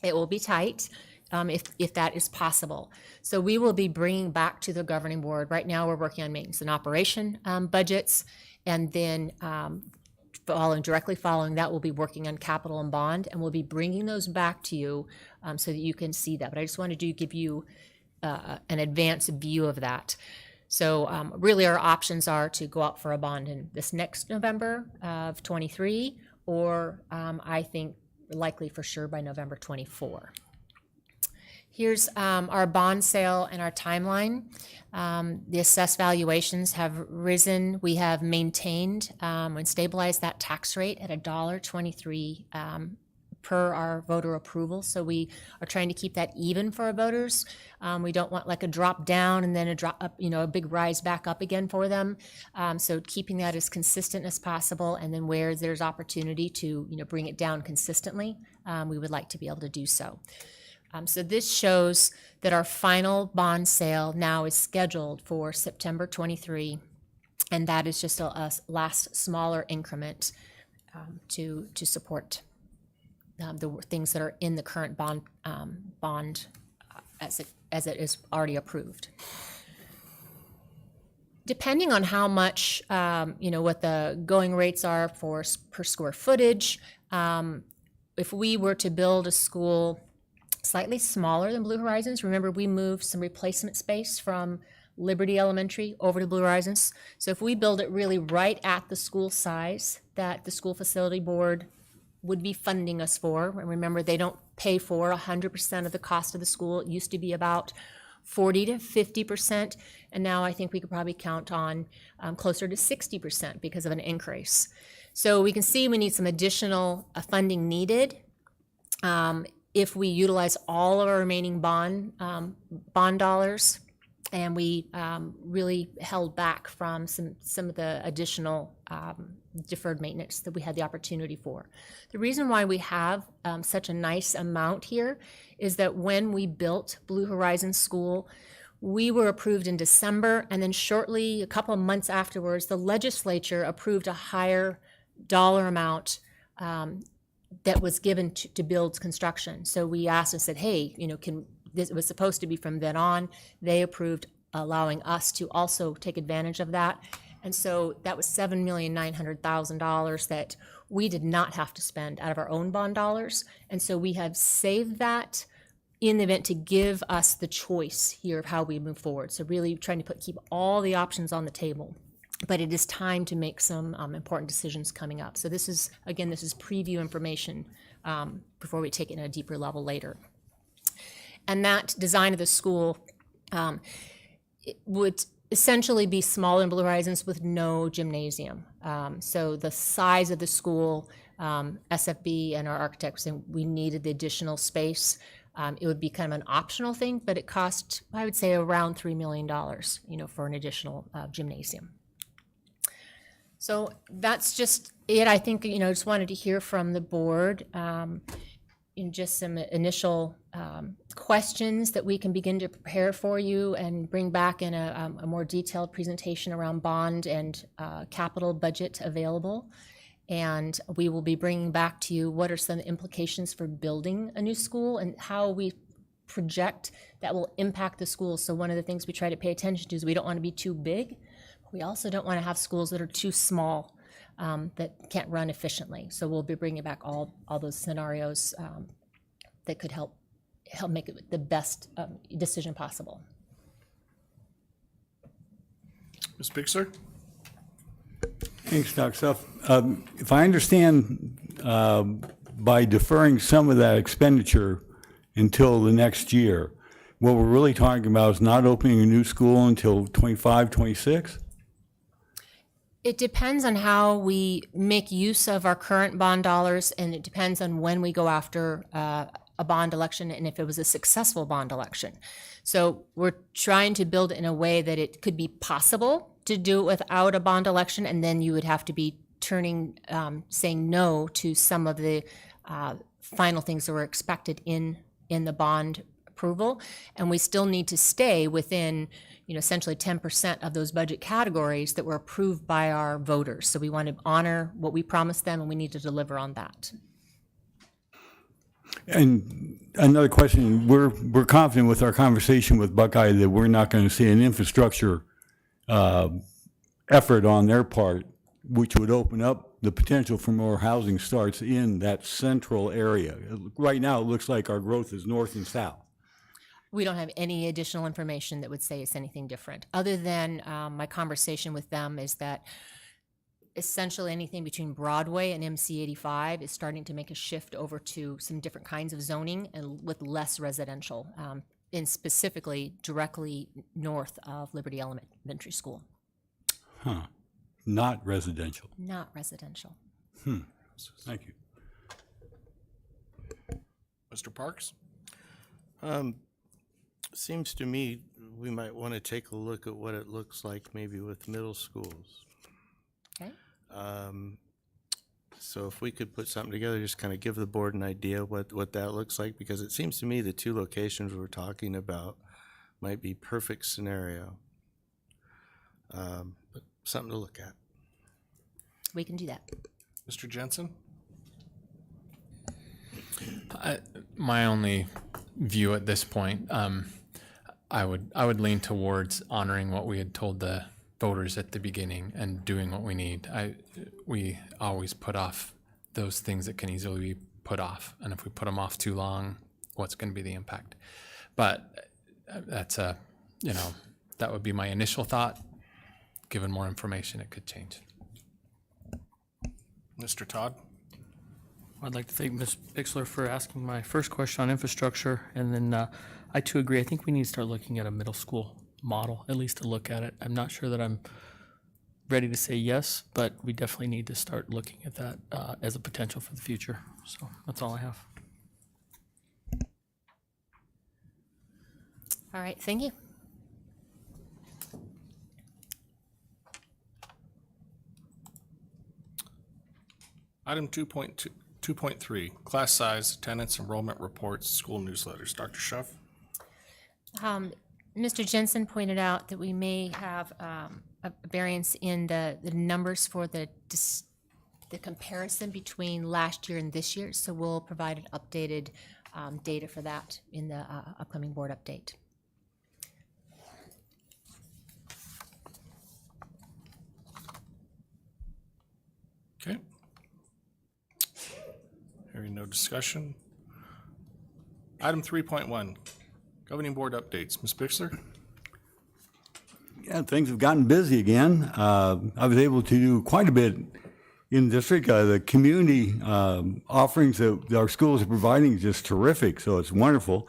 It will be tight if that is possible. So we will be bringing back to the governing board. Right now, we're working on maintenance and operation budgets, and then directly following that, we'll be working on capital and bond, and we'll be bringing those back to you so that you can see that. But I just wanted to give you an advanced view of that. So really our options are to go out for a bond in this next November of 23, or I think likely for sure by November 24. Here's our bond sale and our timeline. The assessed valuations have risen. We have maintained and stabilized that tax rate at $1.23 per our voter approval. So we are trying to keep that even for our voters. We don't want like a drop down and then a drop up, a big rise back up again for them. So keeping that as consistent as possible, and then where there's opportunity to bring it down consistently, we would like to be able to do so. So this shows that our final bond sale now is scheduled for September 23, and that is just a last smaller increment to support the things that are in the current bond as it is already approved. Depending on how much what the going rates are for per square footage, if we were to build a school slightly smaller than Blue Horizons. Remember, we moved some replacement space from Liberty Elementary over to Blue Horizons. So if we build it really right at the school size that the school facility board would be funding us for, and remember, they don't pay for 100% of the cost of the school. It used to be about 40 to 50%, and now I think we could probably count on closer to 60% because of an increase. So we can see we need some additional funding needed. If we utilize all of our remaining bond dollars, and we really held back from some of the additional deferred maintenance that we had the opportunity for. The reason why we have such a nice amount here is that when we built Blue Horizons School, we were approved in December, and then shortly, a couple of months afterwards, the legislature approved a higher dollar amount that was given to build construction. So we asked and said, hey, this was supposed to be from then on. They approved allowing us to also take advantage of that. And so that was $7,900,000 that we did not have to spend out of our own bond dollars. And so we have saved that in the event to give us the choice here of how we move forward. So really trying to keep all the options on the table. But it is time to make some important decisions coming up. So this is preview information before we take it in a deeper level later. And that design of the school it would essentially be smaller than Blue Horizons with no gymnasium. So the size of the school, SFB and our architect were saying we needed the additional space. It would be kind of an optional thing, but it cost, I would say, around $3 million, for an additional gymnasium. So that's just it. I think, just wanted to hear from the board. just some initial questions that we can begin to prepare for you and bring back in a more detailed presentation around bond and capital budget available. And we will be bringing back to you what are some implications for building a new school and how we project that will impact the schools. So one of the things we try to pay attention to is we don't want to be too big. We also don't want to have schools that are too small that can't run efficiently. So we'll be bringing back all those scenarios that could help make it the best decision possible. Ms. Bixler? Thanks, Dr. Shuff. If I understand, by deferring some of that expenditure until the next year, what we're really talking about is not opening a new school until 25, 26? It depends on how we make use of our current bond dollars, and it depends on when we go after a bond election and if it was a successful bond election. So we're trying to build it in a way that it could be possible to do it without a bond election, and then you would have to be saying no to some of the final things that were expected in the bond approval. And we still need to stay within, essentially 10% of those budget categories that were approved by our voters. So we want to honor what we promised them, and we need to deliver on that. And another question, we're confident with our conversation with Buckeye that we're not going to see an infrastructure effort on their part, which would open up the potential for more housing starts in that central area. Right now, it looks like our growth is north and south. We don't have any additional information that would say it's anything different, other than my conversation with them is that essentially anything between Broadway and MC 85 is starting to make a shift over to some different kinds of zoning and with less residential, and specifically directly north of Liberty Elementary School. Huh. Not residential. Not residential. Thank you. Mr. Parks? Seems to me we might want to take a look at what it looks like maybe with middle schools. Okay. So if we could put something together, just kind of give the board an idea what that looks like, because it seems to me the two locations we're talking about might be perfect scenario. But something to look at. We can do that. Mr. Jensen? My only view at this point, I would lean towards honoring what we had told the voters at the beginning and doing what we need. We always put off those things that can easily be put off, and if we put them off too long, what's going to be the impact? But that's that would be my initial thought. Given more information, it could change. Mr. Todd? I'd like to thank Ms. Bixler for asking my first question on infrastructure, and then I too agree. I think we need to start looking at a middle school model, at least to look at it. I'm not sure that I'm ready to say yes, but we definitely need to start looking at that as a potential for the future. So that's all I have. All right, thank you. Item 2.3, class size, attendance, enrollment reports, school newsletters. Dr. Shuff? Mr. Jensen pointed out that we may have a variance in the numbers for the comparison between last year and this year, so we'll provide an updated data for that in the upcoming board update. Okay. Hearing no discussion. Item 3.1, governing board updates. Ms. Bixler? Yeah, things have gotten busy again. I was able to do quite a bit in the district. The community offerings that our schools are providing is just terrific, so it's wonderful.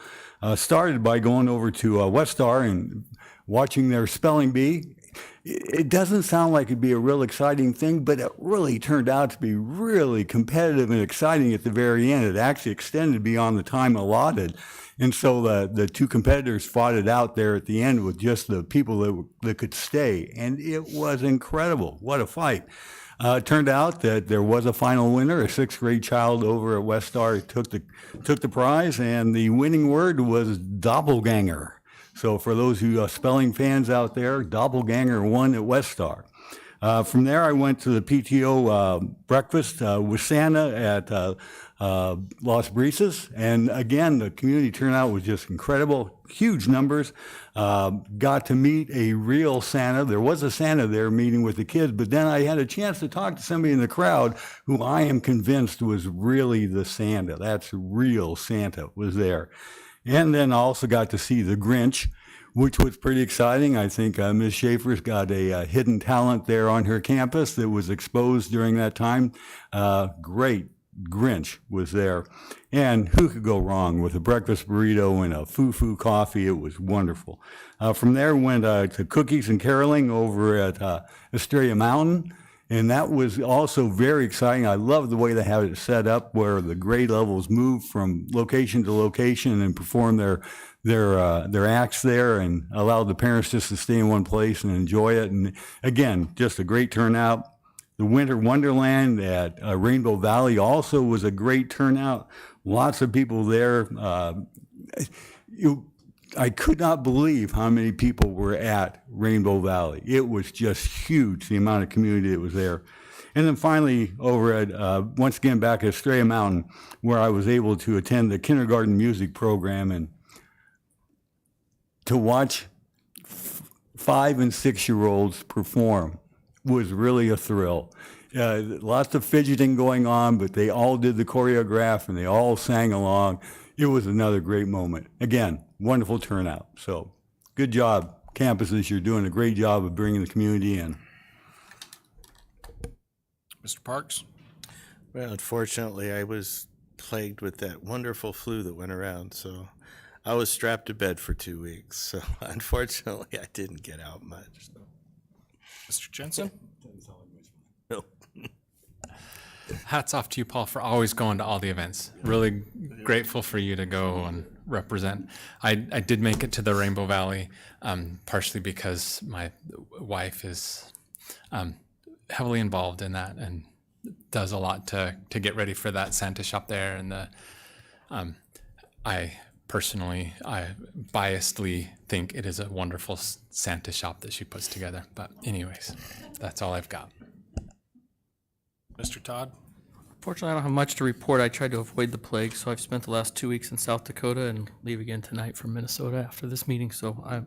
Started by going over to West Star and watching their spelling bee. It doesn't sound like it'd be a real exciting thing, but it really turned out to be really competitive and exciting at the very end. It actually extended beyond the time allotted. And so the two competitors fought it out there at the end with just the people that could stay. And it was incredible. What a fight. It turned out that there was a final winner. A sixth grade child over at West Star took the prize, and the winning word was doppelganger. So for those who spelling fans out there, doppelganger won at West Star. From there, I went to the PTO breakfast with Santa at Las Brisas. And again, the community turnout was just incredible, huge numbers. Got to meet a real Santa. There was a Santa there meeting with the kids, but then I had a chance to talk to somebody in the crowd who I am convinced was really the Santa. That's real Santa was there. And then I also got to see the Grinch, which was pretty exciting. I think Ms. Schaefer's got a hidden talent there on her campus that was exposed during that time. Great Grinch was there. And who could go wrong with a breakfast burrito and a foo-foo coffee? It was wonderful. From there, went to cookies and caroling over at Estrella Mountain. And that was also very exciting. I love the way they have it set up where the grade levels move from location to location and perform their acts there and allow the parents just to stay in one place and enjoy it. And again, just a great turnout. The Winter Wonderland at Rainbow Valley also was a great turnout. Lots of people there. I could not believe how many people were at Rainbow Valley. It was just huge, the amount of community that was there. And then finally over at, once again, back at Estrella Mountain, where I was able to attend the kindergarten music program and to watch 5 and 6-year-olds perform was really a thrill. Lots of fidgeting going on, but they all did the choreograph and they all sang along. It was another great moment. Again, wonderful turnout. So good job, campuses. You're doing a great job of bringing the community in. Mr. Parks? Well, unfortunately, I was plagued with that wonderful flu that went around, so I was strapped to bed for 2 weeks. So unfortunately, I didn't get out much. So. Mr. Jensen? No. Hats off to you, Paul, for always going to all the events. Really grateful for you to go and represent. I did make it to the Rainbow Valley, partially because my wife is heavily involved in that and does a lot to get ready for that Santa shop there. And I personally, I biasedly think it is a wonderful Santa shop that she puts together. But anyways, that's all I've got. Mr. Todd? Fortunately, I don't have much to report. I tried to avoid the plague, so I've spent the last 2 weeks in South Dakota and leave again tonight for Minnesota after this meeting. So I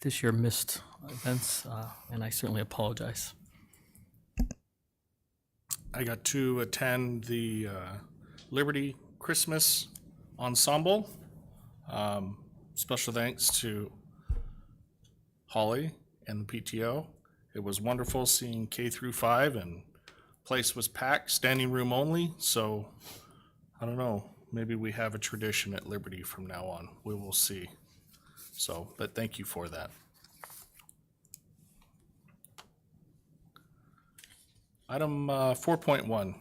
this year missed events, and I certainly apologize. I got to attend the Liberty Christmas Ensemble. Special thanks to Holly and the PTO. It was wonderful seeing K through 5, and place was packed, standing room only. So I don't know, maybe we have a tradition at Liberty from now on. We will see. So, but thank you for that. Item 4.1.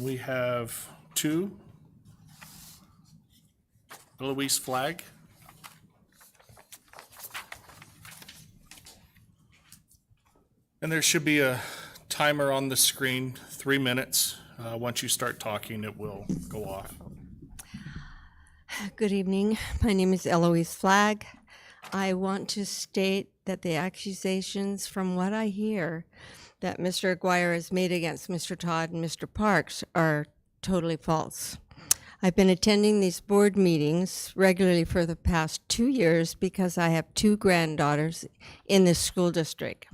We have 2 Eloise flag. And there should be a timer on the screen, 3 minutes. Once you start talking, it will go off. Good evening. My name is Eloise Flagg. I want to state that the accusations, from what I hear, that Mr. Aguirre has made against Mr. Todd and Mr. Parks are totally false. I've been attending these board meetings regularly for the past 2 years because I have 2 granddaughters in this school district.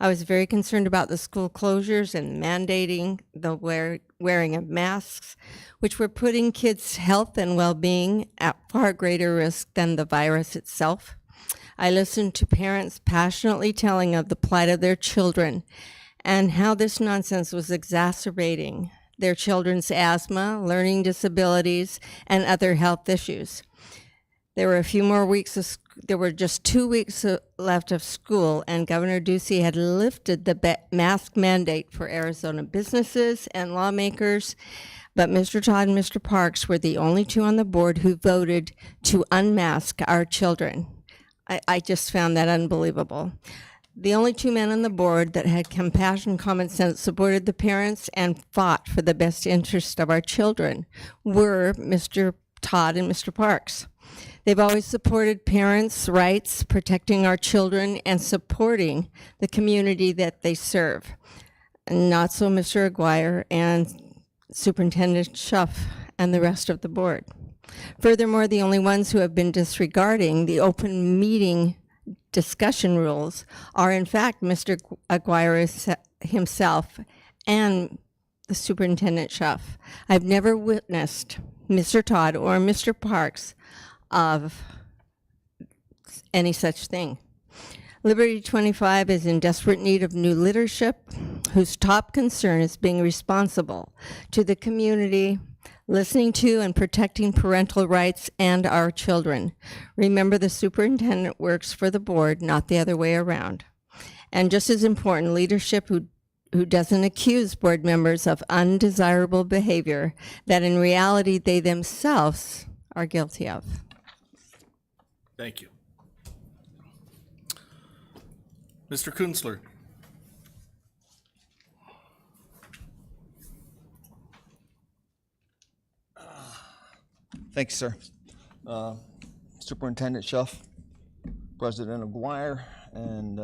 I was very concerned about the school closures and mandating the wearing of masks, which were putting kids' health and well-being at far greater risk than the virus itself. I listened to parents passionately telling of the plight of their children and how this nonsense was exacerbating their children's asthma, learning disabilities, and other health issues. There were there were just 2 weeks left of school, and Governor Ducey had lifted the mask mandate for Arizona businesses and lawmakers, but Mr. Todd and Mr. Parks were the only 2 on the board who voted to unmask our children. I just found that unbelievable. The only two men on the board that had compassion, common sense, supported the parents, and fought for the best interest of our children were Mr. Todd and Mr. Parks. They've always supported parents' rights, protecting our children, and supporting the community that they serve. Not so Mr. Aguirre and Superintendent Schuff and the rest of the board. Furthermore, the only ones who have been disregarding the open meeting discussion rules are in fact Mr. Aguirre himself and the Superintendent Schuff. I've never witnessed Mr. Todd or Mr. Parks of any such thing. Liberty 25 is in desperate need of new leadership whose top concern is being responsible to the community, listening to and protecting parental rights and our children. Remember, the superintendent works for the board, not the other way around. And just as important, leadership who doesn't accuse board members of undesirable behavior that in reality they themselves are guilty of. Thank you. Mr. Kunstler. Thanks, sir. Superintendent Schuff, President Aguirre, and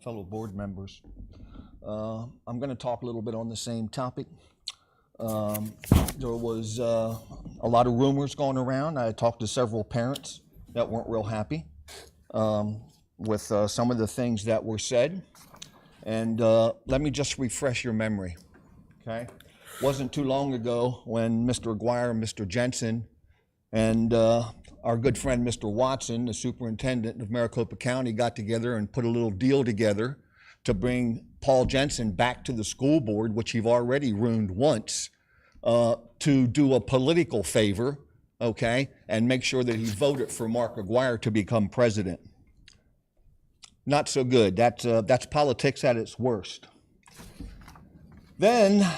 fellow board members. I'm going to talk a little bit on the same topic. There was a lot of rumors going around. I talked to several parents that weren't real happy with some of the things that were said. And let me just refresh your memory, okay? Wasn't too long ago when Mr. Aguirre and Mr. Jensen and our good friend Mr. Watson, the superintendent of Maricopa County, got together and put a little deal together to bring Paul Jensen back to the school board, which he've already ruined once, to do a political favor, okay, and make sure that he voted for Mark Aguirre to become president. Not so good. That's politics at its worst. Then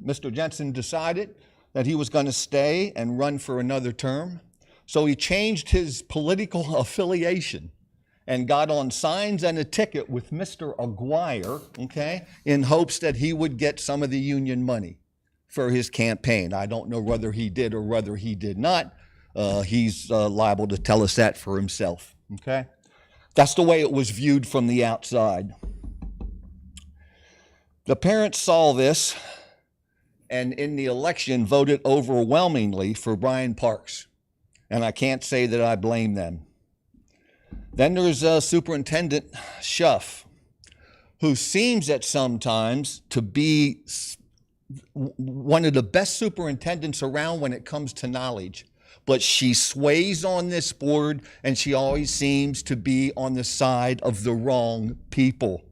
Mr. Jensen decided that he was going to stay and run for another term. So he changed his political affiliation and got on signs and a ticket with Mr. Aguirre, okay, in hopes that he would get some of the union money for his campaign. I don't know whether he did or whether he did not. He's liable to tell us that for himself, okay? That's the way it was viewed from the outside. The parents saw this and in the election voted overwhelmingly for Brian Parks. And I can't say that I blame them. Then there's Superintendent Schuff, who seems at some times to be one of the best superintendents around when it comes to knowledge. But she sways on this board and she always seems to be on the side of the wrong people,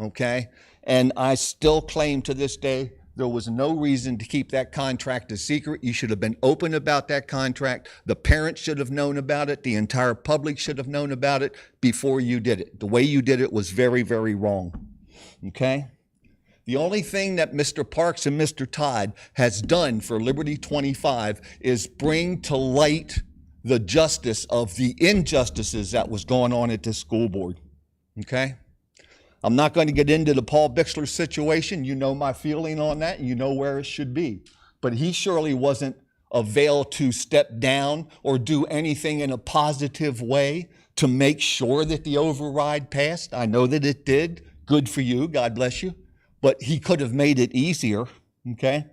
okay? And I still claim to this day there was no reason to keep that contract a secret. You should have been open about that contract. The parents should have known about it. The entire public should have known about it before you did it. The way you did it was very, very wrong, okay? The only thing that Mr. Parks and Mr. Todd has done for Liberty 25 is bring to light the justice of the injustices that was going on at this school board, okay? I'm not going to get into the Paul Bixler situation. You know my feeling on that, and you know where it should be. But he surely wasn't availed to step down or do anything in a positive way to make sure that the override passed. I know that it did. Good for you. God bless you. But he could have made it easier, okay?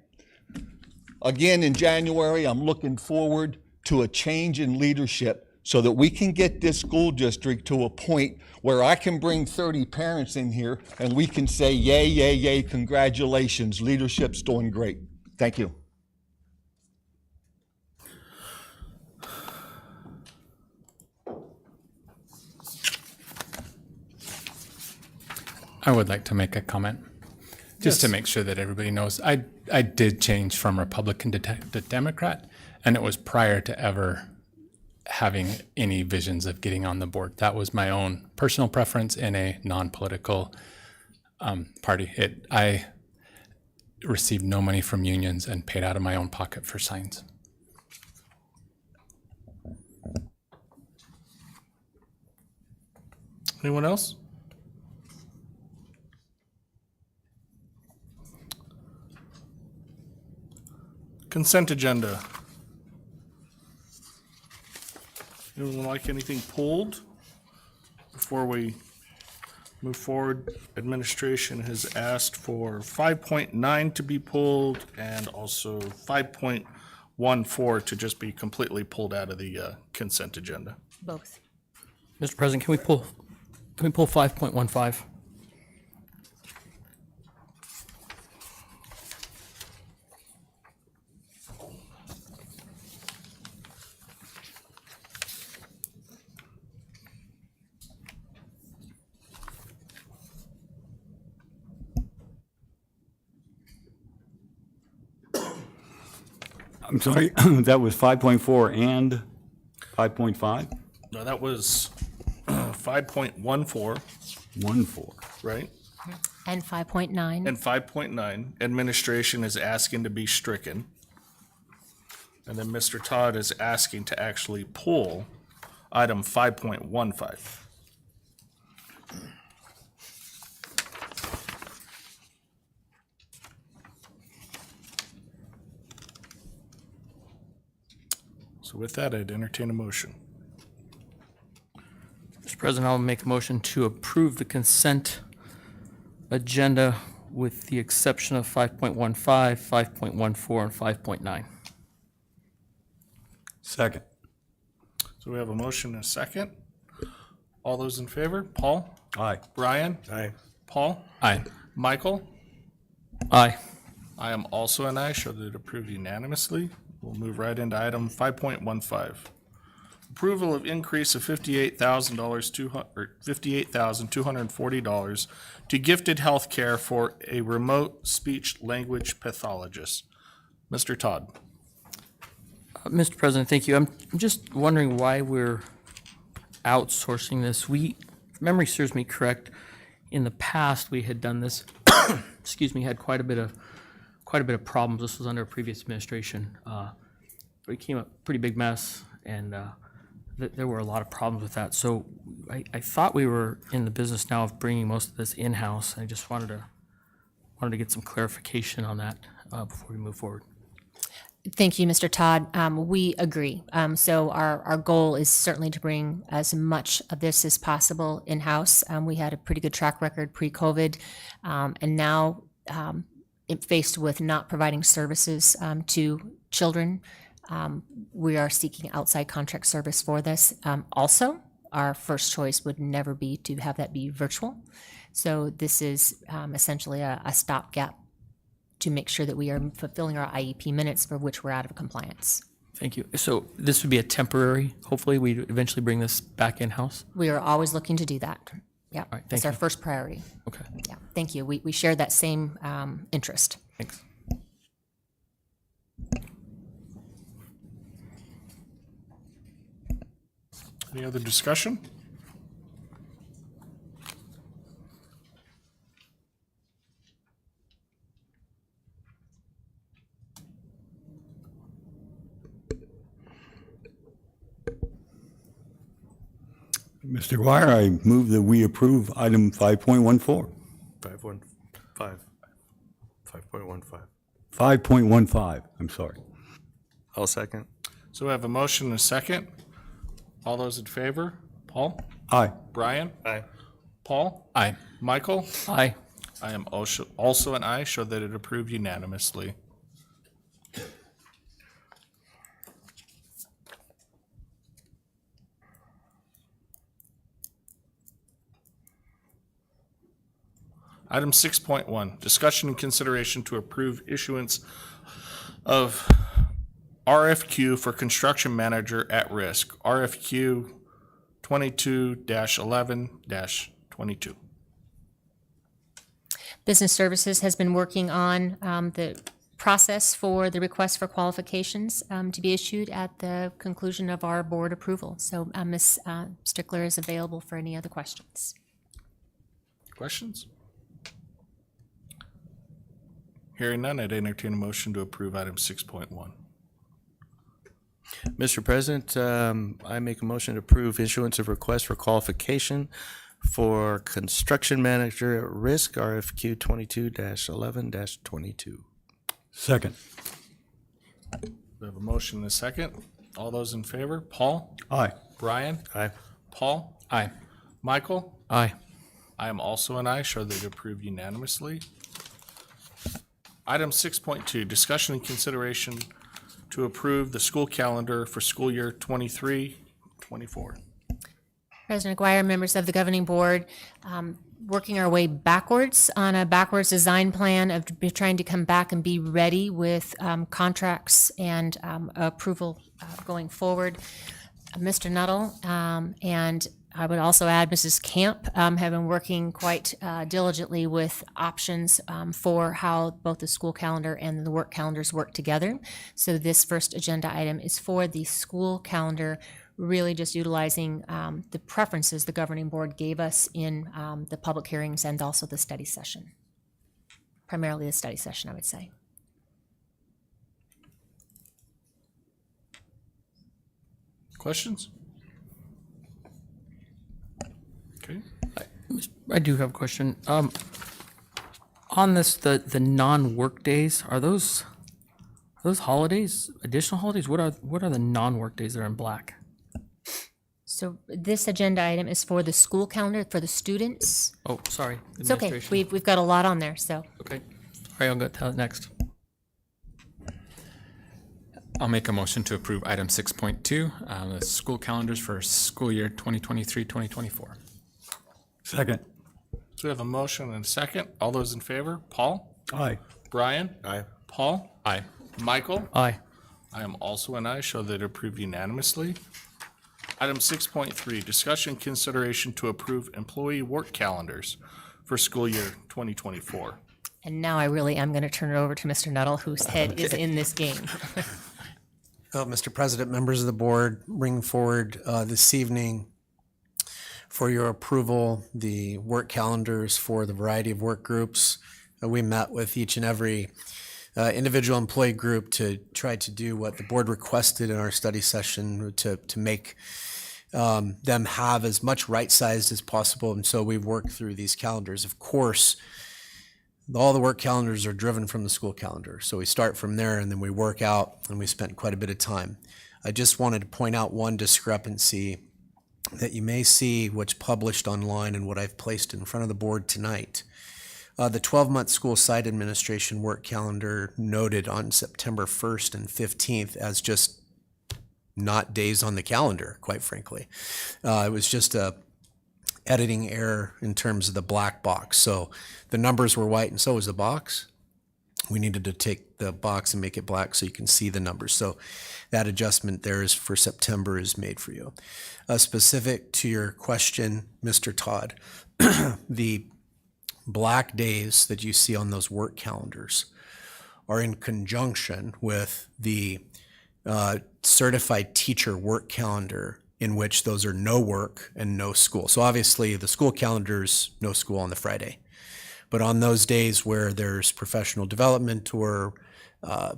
Again, in January, I'm looking forward to a change in leadership so that we can get this school district to a point where I can bring 30 parents in here and we can say, yay, yay, yay, congratulations, leadership's doing great. Thank you. I would like to make a comment, just to make sure that everybody knows. I did change from Republican to Democrat, and it was prior to ever having any visions of getting on the board. That was my own personal preference in a non-political party. I received no money from unions and paid out of my own pocket for signs. Anyone else? Consent agenda. Anyone like anything pulled? Before we move forward, administration has asked for 5.9 to be pulled and also 5.14 to just be completely pulled out of the consent agenda. Both. Mr. President, can we pull 5.15? I'm sorry, that was 5.4 and 5.5? No, that was 5.14, 1.4. right? And 5.9. And 5.9, administration is asking to be stricken. And then Mr. Todd is asking to actually pull item 5.15. So with that, I'd entertain a motion. Mr. President, I'll make a motion to approve the consent agenda with the exception of 5.15, 5.14, and 5.9. Second. So we have a motion and a second. All those in favor? Paul? Aye. Brian? Aye. Paul? Aye. Michael? Aye. I am also an aye, show that it approved unanimously. We'll move right into item 5.15. Approval of increase of $58,240 to Gifted Healthcare for a remote speech language pathologist. Mr. Todd. Mr. President, thank you. I'm just wondering why we're outsourcing this. If memory serves me correct, in the past, we had done this, excuse me, had quite a bit of problems. This was under a previous administration. It became a pretty big mess, and there were a lot of problems with that. So I thought we were in the business now of bringing most of this in-house. I just wanted to get some clarification on that before we move forward. Thank you, Mr. Todd. We agree. So our goal is certainly to bring as much of this as possible in-house. We had a pretty good track record pre-COVID, and now faced with not providing services to children, we are seeking outside contract service for this. Also, our first choice would never be to have that be virtual. So this is essentially a stopgap to make sure that we are fulfilling our IEP minutes for which we're out of compliance. Thank you. So this would be a temporary, hopefully we eventually bring this back in-house? We are always looking to do that. Yeah, right, thank it's our you. first priority. Okay, Yeah, thank you. We share that same interest. thanks. Any other discussion? Mr. Dwyer, I move that we approve item 5.14. 5.15. 5.15. 5.15, I'm sorry. I'll second. So we have a motion and a second. All those in favor? Paul? Aye. Brian? Aye. Paul? Aye. Michael? Aye. I am also an aye, show that it approved unanimously. Item 6.1, discussion and consideration to approve issuance of RFQ for construction manager at risk, RFQ 22-11-22. Business Services has been working on the process for the request for qualifications to be issued at the conclusion of our board approval. So Ms. Strickler is available for any other questions. Questions? Hearing none, I'd entertain a motion to approve item 6.1. Mr. President, I make a motion to approve issuance of request for qualification for construction manager at risk, RFQ 22-11-22. Second. We have a motion and a second. All those in favor? Paul? Aye. Brian? Aye. Paul? Aye. Michael? Aye. I am also an aye. Show that approved unanimously. Item 6.2, discussion and consideration to approve the school calendar for school year 23-24. President Aguirre, members of the governing board, working our way backwards on a backwards design plan of trying to come back and be ready with contracts and approval going forward. Mr. Nuttall and I would also add Mrs. Camp have been working quite diligently with options for how both the school calendar and the work calendars work together. So this first agenda item is for the school calendar, really just utilizing the preferences the governing board gave us in the public hearings and also the study session. Primarily the study session, I would say. Questions? Okay. I do have a question. On this, the non-work days, are those holidays, additional holidays? What are the non-work days that are in black? So this agenda item is for the school calendar for the students. Oh, sorry. It's okay. Administration. We've got a lot on there, so. Okay. All right, I'll go to next. I'll make a motion to approve item 6.2, the school calendars for school year 2023-2024. Second. So we have a motion and a second. All those in favor? Paul? Aye. Brian? Aye. Paul? Aye. Michael? Aye. I am also an aye. Show that approved unanimously. Item 6.3, discussion and consideration to approve employee work calendars for school year 2024. And now I really am going to turn it over to Mr. Nuttall, whose head is in this game. Mr. President, members of the board, bring forward this evening for your approval the work calendars for the variety of work groups. We met with each and every individual employee group to try to do what the board requested in our study session to make them have as much right-sized as possible. And so we've worked through these calendars. Of course, all the work calendars are driven from the school calendar. So we start from there and then we work out, and we spent quite a bit of time. I just wanted to point out one discrepancy that you may see, which published online and what I've placed in front of the board tonight. The 12-month school site administration work calendar noted on September 1st and 15th as just not days on the calendar, quite frankly. It was just a editing error in terms of the black box. So the numbers were white and so was the box. We needed to take the box and make it black so you can see the numbers. So that adjustment there is for September is made for you. Specific to your question, Mr. Todd, the black days that you see on those work calendars are in conjunction with the certified teacher work calendar, in which those are no work and no school. So obviously the school calendar's no school on the Friday. But on those days where there's professional development or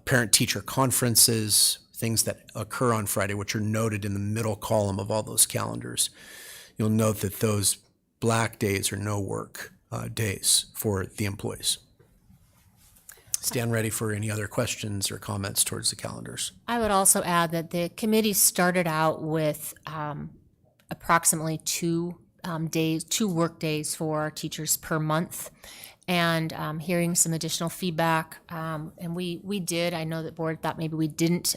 parent-teacher conferences, things that occur on Friday, which are noted in the middle column of all those calendars, you'll note that those black days are no work days for the employees. Stand ready for any other questions or comments towards the calendars. I would also add that the committee started out with approximately two work days for our teachers per month, and hearing some additional feedback. And we did, I know that board thought maybe we didn't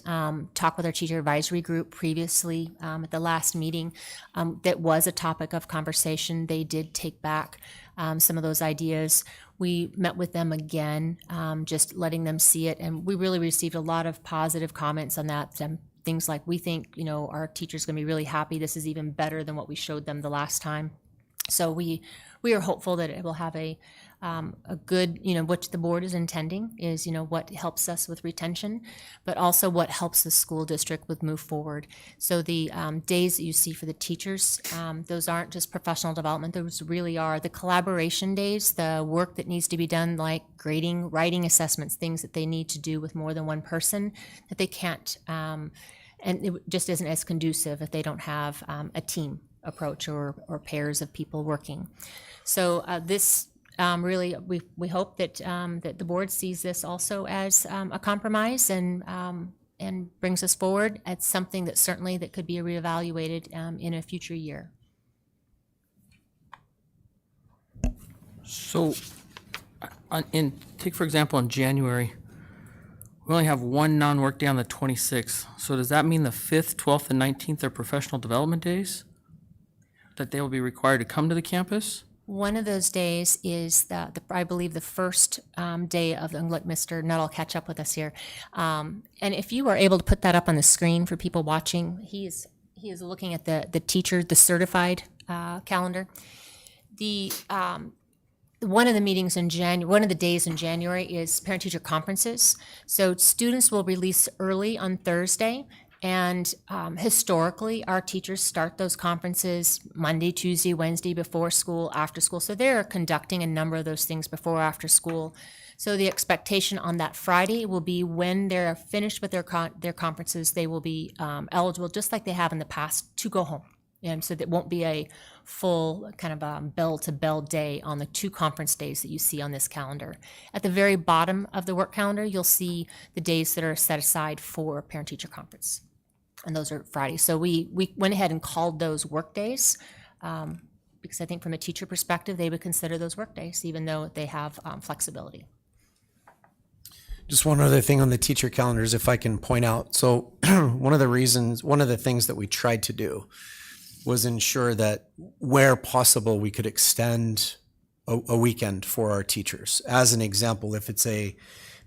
talk with our teacher advisory group previously at the last meeting. That was a topic of conversation. They did take back some of those ideas. We met with them again, just letting them see it, and we really received a lot of positive comments on that. Things like, we think, our teacher's gonna be really happy. This is even better than what we showed them the last time. So we are hopeful that it will have a good, what the board is intending is, what helps us with retention, but also what helps the school district with move forward. So the days that you see for the teachers, those aren't just professional development, those really are the collaboration days, the work that needs to be done, like grading, writing assessments, things that they need to do with more than one person that they can't, and it just isn't as conducive if they don't have a team approach or pairs of people working. So this really, we hope that that the board sees this also as a compromise, and and brings us forward, it's something that certainly that could be reevaluated in a future year. So, take for example, in January, we only have one non-work day on the 26th. So does that mean the 5th, 12th, and 19th are professional development days? That they will be required to come to the campus? One of those days is I believe the first day of the, let Mr. Nuttall catch up with us here. And if you are able to put that up on the screen for people watching, he is looking at the teacher, the certified calendar. One of the meetings in one of the days in January is parent-teacher conferences. So students will release early on Thursday, and historically, our teachers start those conferences Monday, Tuesday, Wednesday, before school, after school. So they're conducting a number of those things before or after school. So the expectation on that Friday will be when they're finished with their conferences, they will be eligible, just like they have in the past, to go home. And so that won't be a full kind of bell-to-bell day on the 2 conference days that you see on this calendar. At the very bottom of the work calendar, you'll see the days that are set aside for parent-teacher conference. And those are Fridays. So we went ahead and called those work days because I think from a teacher perspective, they would consider those work days, even though they have flexibility. Just one other thing on the teacher calendars, if I can point out. So one of the things that we tried to do was ensure that where possible, we could extend a weekend for our teachers. As an example, if it's a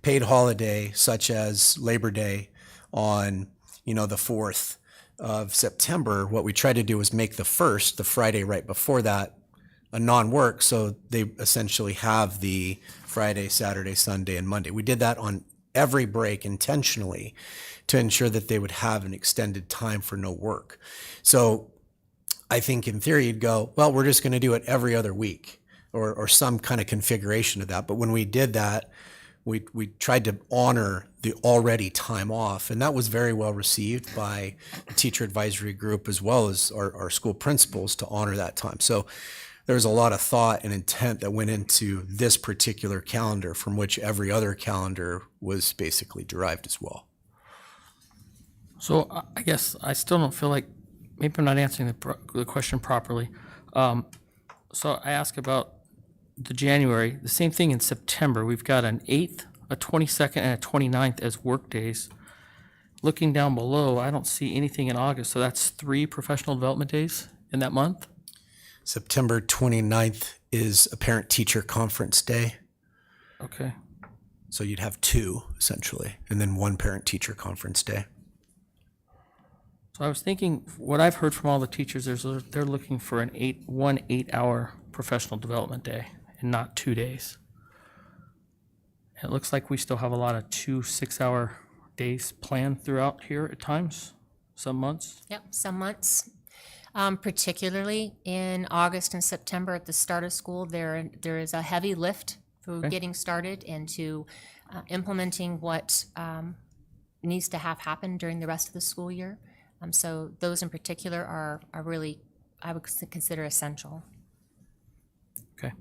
paid holiday, such as Labor Day on, the 4th of September, what we tried to do was make the 1st, the Friday right before that, a non-work, so they essentially have the Friday, Saturday, Sunday, and Monday. We did that on every break intentionally to ensure that they would have an extended time for no work. So I think in theory you'd go, well, we're just going to do it every other week or some kind of configuration of that. But when we did that, we tried to honor the already time off, and that was very well received by the teacher advisory group as well as our school principals to honor that time. So there was a lot of thought and intent that went into this particular calendar, from which every other calendar was basically derived as well. So I guess I still don't feel like, maybe I'm not answering the question properly. So I ask about the January, the same thing in September. We've got an 8th, a 22nd, and a 29th as work days. Looking down below, I don't see anything in August. So that's 3 professional development days in that month? September 29th is a parent-teacher conference day. Okay. So you'd have 2, essentially, and then 1 parent-teacher conference day. So I was thinking, what I've heard from all the teachers is they're looking for one 8-hour professional development day and not 2 days. And it looks like we still have a lot of 2 6-hour days planned throughout here at times, some months. Yep, some months. Particularly in August and September at the start of school, there is a heavy lift for getting started and to implementing what needs to have happen during the rest of the school year. So those in particular are really, I would consider essential. Okay.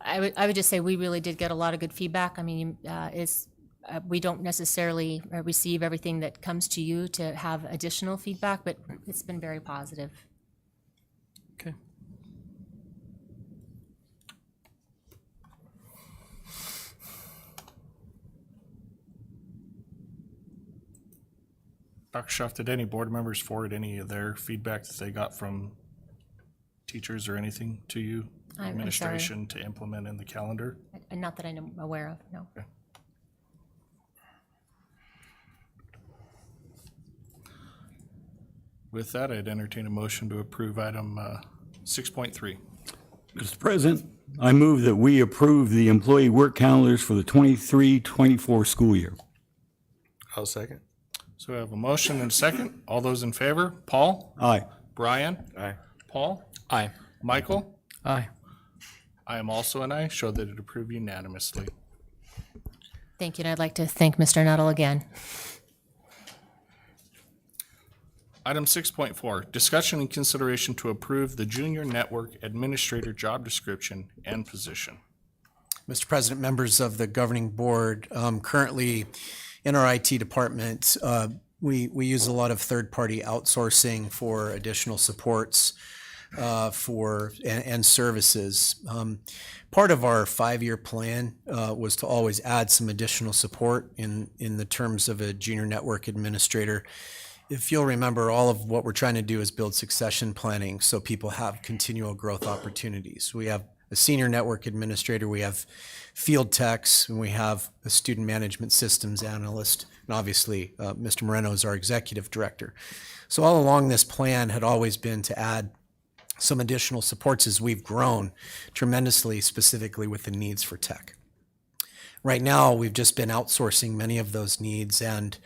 I would just say we really did get a lot of good feedback. I mean, we don't necessarily receive everything that comes to you to have additional feedback, but it's been very positive. Okay. Dr. Schuff, did any board members forward any of their feedback that they got from teachers or anything to you, administration, to implement in the calendar? Not that I'm aware of, no. Okay. With that, I'd entertain a motion to approve item 6.3. Mr. President, I move that we approve the employee work calendars for the 23-24 school year. I'll second. So we have a motion and a second. All those in favor? Paul? Aye. Brian? Aye. Paul? Aye. Michael? Aye. I am also an aye. Show that it approved unanimously. Thank you, and I'd like to thank Mr. Nuttall again. Item 6.4, discussion and consideration to approve the Junior Network Administrator job description and position. Mr. President, members of the governing board, currently in our IT department, we use a lot of third-party outsourcing for additional supports and services. Part of our 5-year plan was to always add some additional support in the terms of a junior network administrator. If you'll remember, all of what we're trying to do is build succession planning so people have continual growth opportunities. We have a senior network administrator, we have field techs, and we have a student management systems analyst, and obviously Mr. Moreno is our executive director. So all along, this plan had always been to add some additional supports as we've grown tremendously, specifically with the needs for tech. Right now, we've just been outsourcing many of those needs, and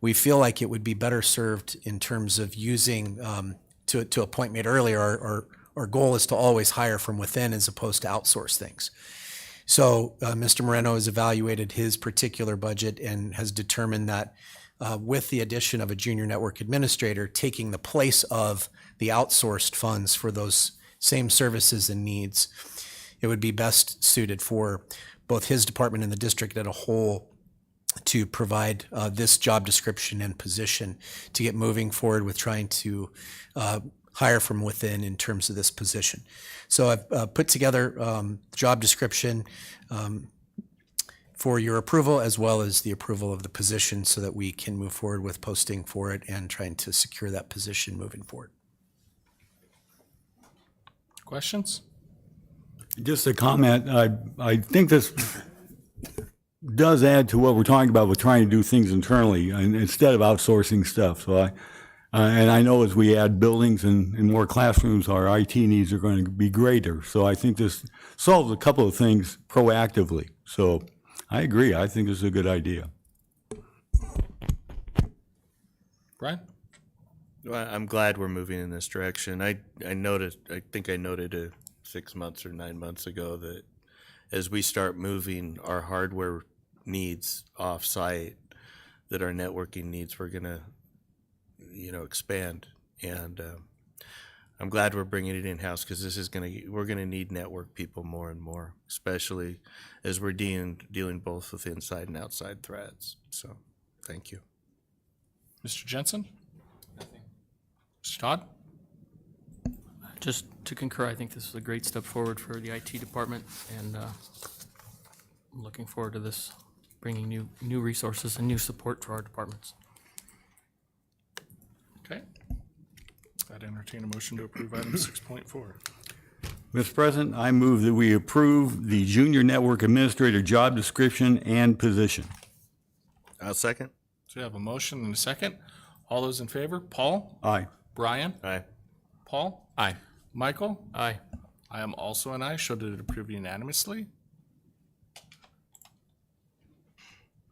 we feel like it would be better served in terms of using, to a point made earlier, our goal is to always hire from within as opposed to outsource things. So Mr. Moreno has evaluated his particular budget and has determined that with the addition of a junior network administrator taking the place of the outsourced funds for those same services and needs, it would be best suited for both his department and the district as a whole to provide this job description and position to get moving forward with trying to hire from within in terms of this position. So I've put together job description for your approval, as well as the approval of the position, so that we can move forward with posting for it and trying to secure that position moving forward. Questions? Just a comment, I think this does add to what we're talking about with trying to do things internally and instead of outsourcing stuff. So and I know as we add buildings and more classrooms, our IT needs are going to be greater. So I think this solves a couple of things proactively. So I agree. I think this is a good idea. Brian? Well, I'm glad we're moving in this direction. I think I noted 6 months or 9 months ago that as we start moving our hardware needs off-site, that our networking needs were going to, expand. And I'm glad we're bringing it in-house, because we're going to need network people more and more, especially as we're dealing both with inside and outside threats. So, thank you. Mr. Jensen? Mr. Todd? Just to concur, I think this is a great step forward for the IT department, and I'm looking forward to this bringing new resources and new support for our departments. Okay. I'd entertain a motion to approve item 6.4. Mr. President, I move that we approve the junior network administrator job description and position. I'll second. So we have a motion and a second. All those in favor? Paul? Aye. Brian? Aye. Paul? Aye. Michael? Aye. I am also an aye. Show that it approved unanimously.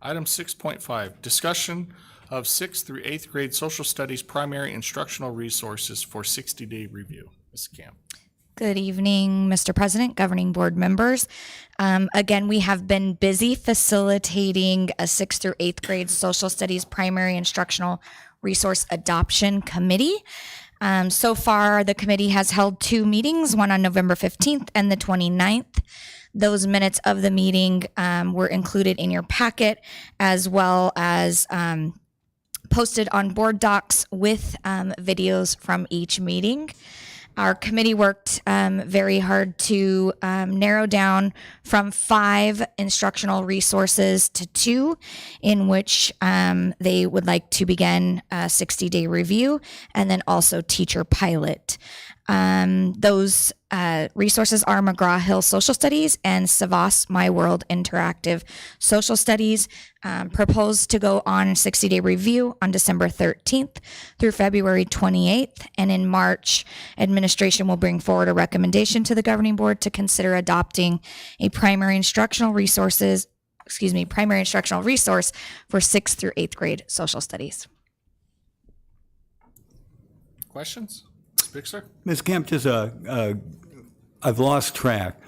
Item 6.5, discussion of 6th through 8th grade social studies primary instructional resources for 60-day review. Ms. Camp. Good evening, Mr. President, governing board members. Again, we have been busy facilitating a 6th through 8th grade social studies primary instructional resource adoption committee. So far, the committee has held 2 meetings, one on November 15th and the 29th. Those minutes of the meeting were included in your packet, as well as posted on board docs with videos from each meeting. Our committee worked very hard to narrow down from 5 instructional resources to 2, in which they would like to begin a 60-day review and then also teacher pilot. Those resources are McGraw-Hill Social Studies and Savas My World Interactive Social Studies, proposed to go on 60-day review on December 13th through February 28th. And in March, administration will bring forward a recommendation to the governing board to consider adopting a primary instructional resource for 6th through 8th grade social studies. Questions? Ms. Bixler? Ms. Kemp, just I've lost track.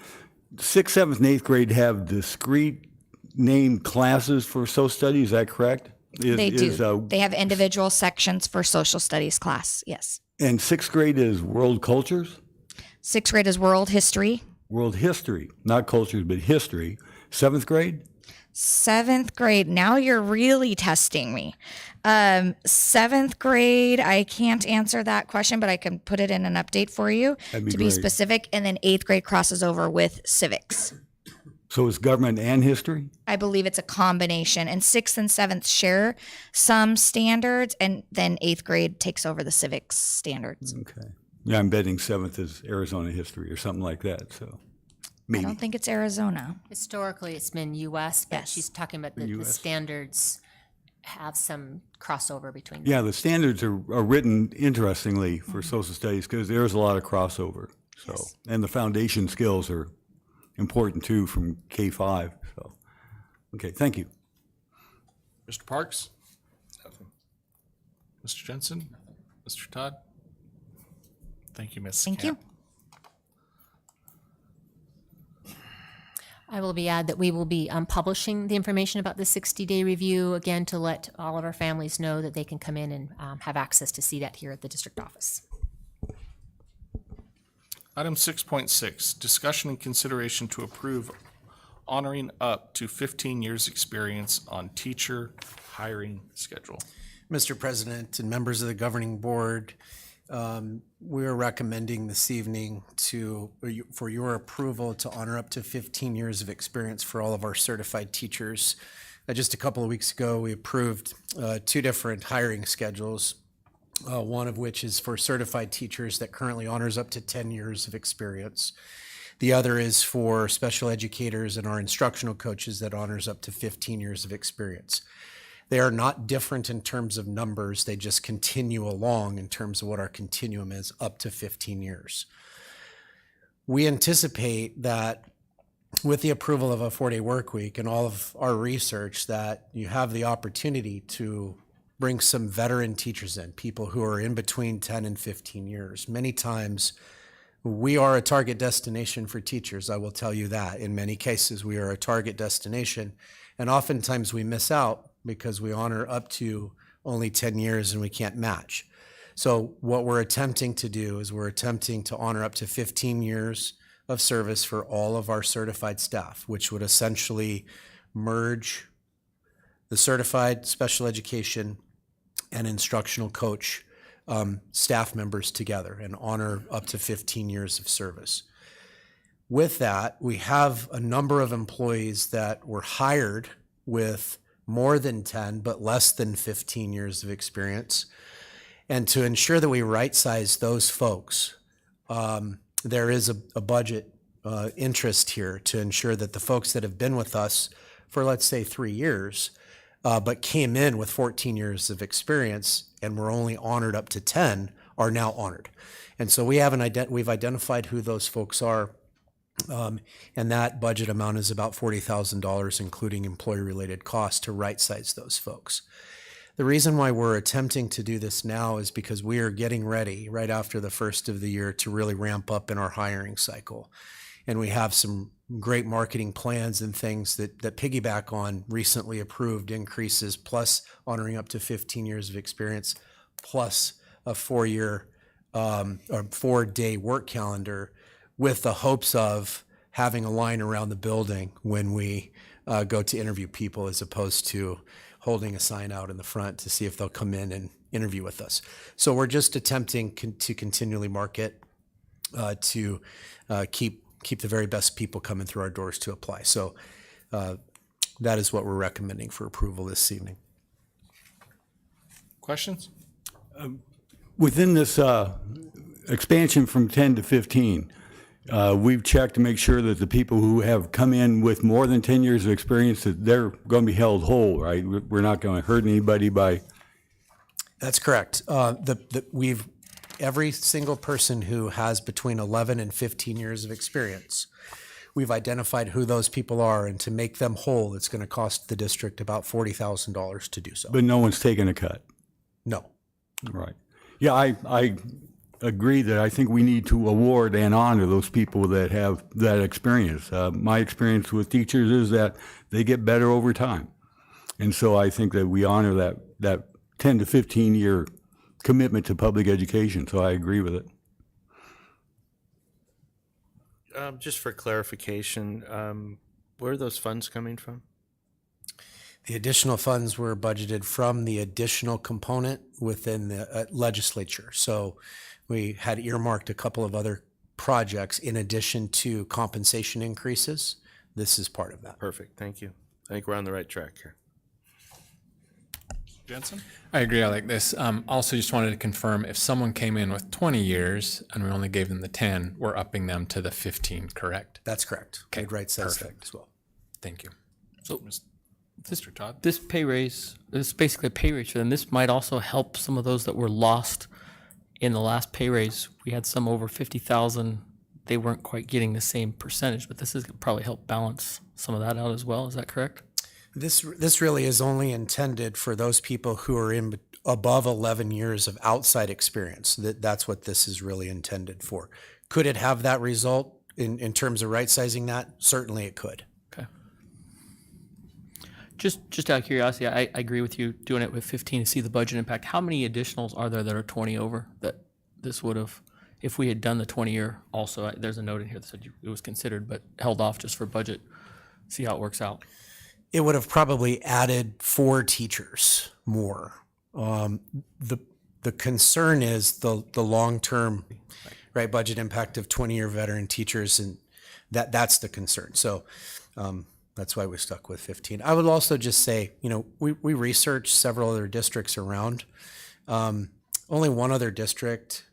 6th, 7th, and 8th grade have discrete named classes for social studies, is that correct? They do. They have individual sections for social studies class, yes. And 6th grade is world cultures? 6th grade is world history. World history, not cultures, but history. 7th grade? 7th grade, now you're really testing me. 7th grade, I can't answer that question, but I can put it in an update for you That'd be to be great. specific. And then 8th grade crosses over with civics. So it's government and history? I believe it's a combination. And 6th and 7th share some standards, and then 8th grade takes over the civics standards. Okay. Yeah, I'm betting 7th is Arizona history or something like that, so I maybe. don't think it's Arizona. Historically, it's been US, but Yes. she's talking about the US. standards have some crossover between them. Yeah, the standards are written interestingly for social studies because there's a lot of crossover. So, Yes. and the foundation skills are important too from K-5. So, okay, thank you. Mr. Parks? Mr. Jensen? Mr. Todd? Thank you, Ms. Thank you. Camp. I will add that we will be publishing the information about the 60-day review, again, to let all of our families know that they can come in and have access to see that here at the district office. Item 6.6, discussion and consideration to approve honoring up to 15 years' experience on teacher hiring schedule. Mr. President and members of the governing board, we are recommending this evening for your approval to honor up to 15 years of experience for all of our certified teachers. Just a couple of weeks ago, we approved 2 different hiring schedules, one of which is for certified teachers that currently honors up to 10 years of experience. The other is for special educators and our instructional coaches that honors up to 15 years of experience. They are not different in terms of numbers. They just continue along in terms of what our continuum is, up to 15 years. We anticipate that with the approval of a 4-day work week and all of our research, that you have the opportunity to bring some veteran teachers in, people who are in between 10 and 15 years. Many times, we are a target destination for teachers, I will tell you that. In many cases, we are a target destination, and oftentimes we miss out because we honor up to only 10 years and we can't match. So what we're attempting to do is we're attempting to honor up to 15 years of service for all of our certified staff, which would essentially merge the certified special education and instructional coach staff members together and honor up to 15 years of service. With that, we have a number of employees that were hired with more than 10 but less than 15 years of experience. And to ensure that we right-size those folks, there is a budget interest here to ensure that the folks that have been with us for, let's say, 3 years, but came in with 14 years of experience and were only honored up to 10 are now honored. And so we've identified who those folks are. And that budget amount is about $40,000, including employee-related costs, to right-size those folks. The reason why we're attempting to do this now is because we are getting ready right after the first of the year to really ramp up in our hiring cycle. And we have some great marketing plans and things that piggyback on recently approved increases, plus honoring up to 15 years of experience, plus a 4-year or 4-day work calendar, with the hopes of having a line around the building when we go to interview people, as opposed to holding a sign out in the front to see if they'll come in and interview with us. So we're just attempting to continually market to keep the very best people coming through our doors to apply. So that is what we're recommending for approval this evening. Questions? Within this expansion from 10 to 15, we've checked to make sure that the people who have come in with more than 10 years of experience, that they're going to be held whole, right? We're not going to hurt anybody by... That's correct. Every single person who has between 11 and 15 years of experience, we've identified who those people are, and to make them whole, it's going to cost the district about $40,000 to do so. But no one's taken a cut. No. Right. Yeah, I agree that I think we need to award and honor those people that have that experience. My experience with teachers is that they get better over time. And so I think that we honor that 10 to 15 year commitment to public education. So I agree with it. Just for clarification, where are those funds coming from? The additional funds were budgeted from the additional component within the legislature. So we had earmarked a couple of other projects in addition to compensation increases. This is part of that. Perfect, thank you. I think we're on the right track here. Jensen? I agree. I like this. Also, just wanted to confirm if someone came in with 20 years and we only gave them the 10, we're upping them to the 15, correct? That's correct. Okay, Code Right says that perfect. as well. Thank you. So Mr. Todd? this pay raise, this is basically a pay raise for them. This might also help some of those that were lost in the last pay raise. We had some over 50,000. They weren't quite getting the same percentage, but this is gonna probably help balance some of that out as well. Is that correct? This really is only intended for those people who are in above 11 years of outside experience. That's what this is really intended for. Could it have that result in terms of right sizing that? Certainly it could. Okay. Just out of curiosity, I agree with you doing it with 15 to see the budget impact. How many additionals are there that are 20 over that this would have, if we had done the 20-year also, there's a note in here that said it was considered, but held off just for budget, see how it works out. It would have probably added 4 teachers more. The concern is the long-term right budget impact of 20-year veteran teachers, and that's the concern. So that's why we stuck with 15. I would also just say, we researched several other districts around. Only one other district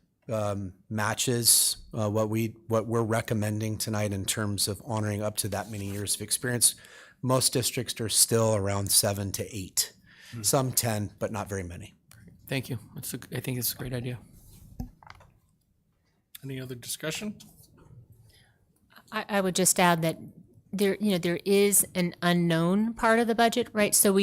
matches what we're recommending tonight in terms of honoring up to that many years of experience. Most districts are still around 7 to 8, some 10, but not very many. Thank you. I think it's a great idea. Any other discussion? I would just add that there is an unknown part of the budget, right? So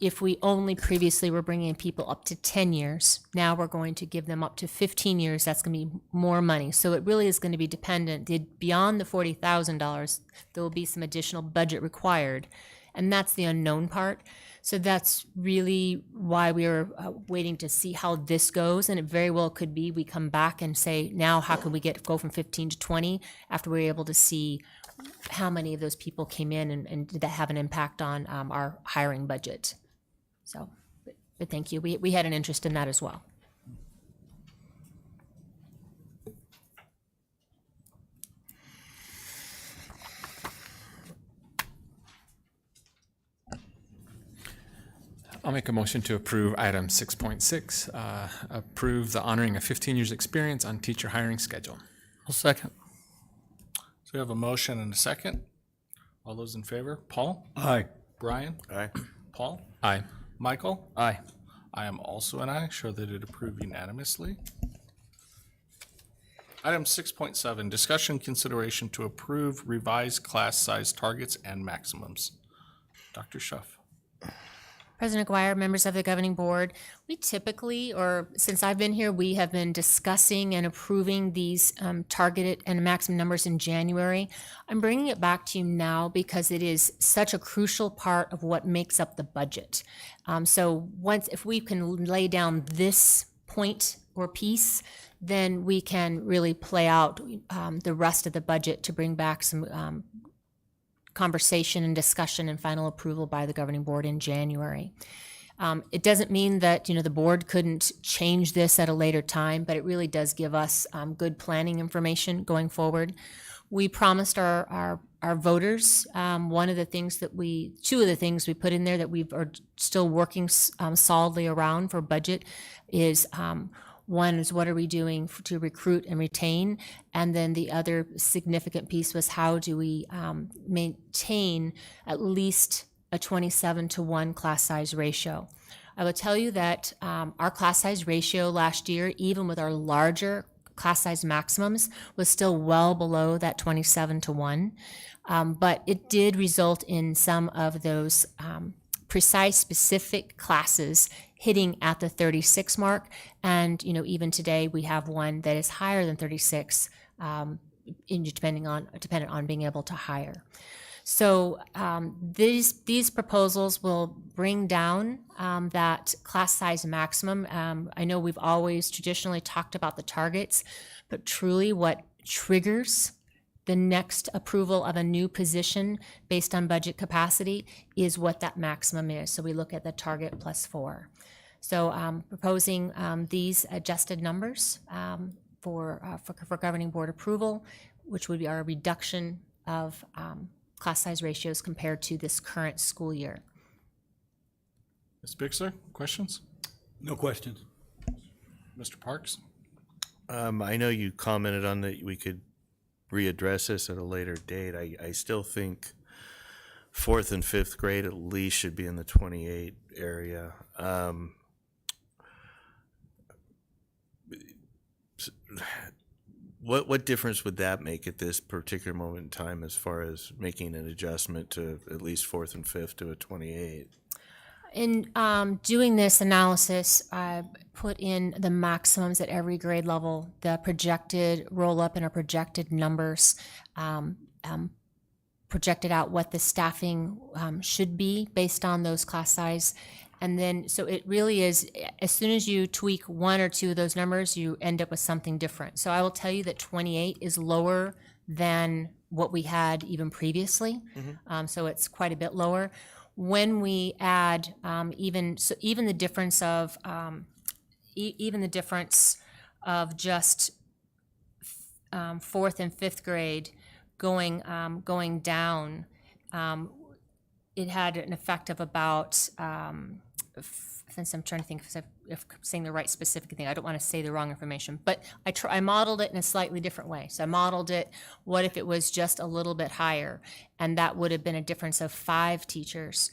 if we only previously were bringing people up to 10 years, now we're going to give them up to 15 years. That's going to be more money. So it really is going to be dependent. Beyond the $40,000, there will be some additional budget required, and that's the unknown part. So that's really why we are waiting to see how this goes, and it very well could be we come back and say, now how can we go from 15 to 20 after we're able to see how many of those people came in and did that have an impact on our hiring budget. So, but thank you. We had an interest in that as well. I'll make a motion to approve item 6.6, approve the honoring of 15 years experience on teacher hiring schedule. I'll second. So we have a motion and a second. All those in favor? Paul? Aye. Brian? Aye. Paul? Aye. Michael? Aye. I am also an aye. Show that it approved unanimously. Item 6.7, discussion consideration to approve revised class size targets and maximums. Dr. Schuff. President Aguirre, members of the governing board, we typically, or since I've been here, we have been discussing and approving these targeted and maximum numbers in January. I'm bringing it back to you now because it is such a crucial part of what makes up the budget. So if we can lay down this point or piece, then we can really play out the rest of the budget to bring back some conversation and discussion and final approval by the governing board in January. It doesn't mean that the board couldn't change this at a later time, but it really does give us good planning information going forward. We promised our voters two of the things we put in there that we are still working solidly around for budget is one is what are we doing to recruit and retain? And then the other significant piece was how do we maintain at least a 27-to-1 class size ratio? I will tell you that our class size ratio last year, even with our larger class size maximums, was still well below that 27-to-1. But it did result in some of those precise, specific classes hitting at the 36 mark. And, even today we have one that is higher than 36, dependent on being able to hire. So these proposals will bring down that class size maximum. I know we've always traditionally talked about the targets, but truly what triggers the next approval of a new position based on budget capacity is what that maximum is. So we look at the target plus 4. So proposing these adjusted numbers for governing board approval, which would be our reduction of class size ratios compared to this current school year. Ms. Bixler, questions? No questions. Mr. Parks? I know you commented on that we could readdress this at a later date. I still think 4th and 5th grade at least should be in the 28 area. What difference would that make at this particular moment in time as far as making an adjustment to at least 4th and 5th to a 28? In doing this analysis, I put in the maximums at every grade level, the projected roll-up and our projected numbers, projected out what the staffing should be based on those class size. And then, so it really is, as soon as you tweak 1 or 2 of those numbers, you end up with something different. So I will tell you that 28 is lower than what we had even previously. So it's quite a bit lower. When we add even the difference of even the difference of just 4th and 5th grade going down, it had an effect of about. Since I'm trying to think if I'm saying the right specific thing, I don't want to say the wrong information, but I modeled it in a slightly different way. So I modeled it, what if it was just a little bit higher? And that would have been a difference of 5 teachers.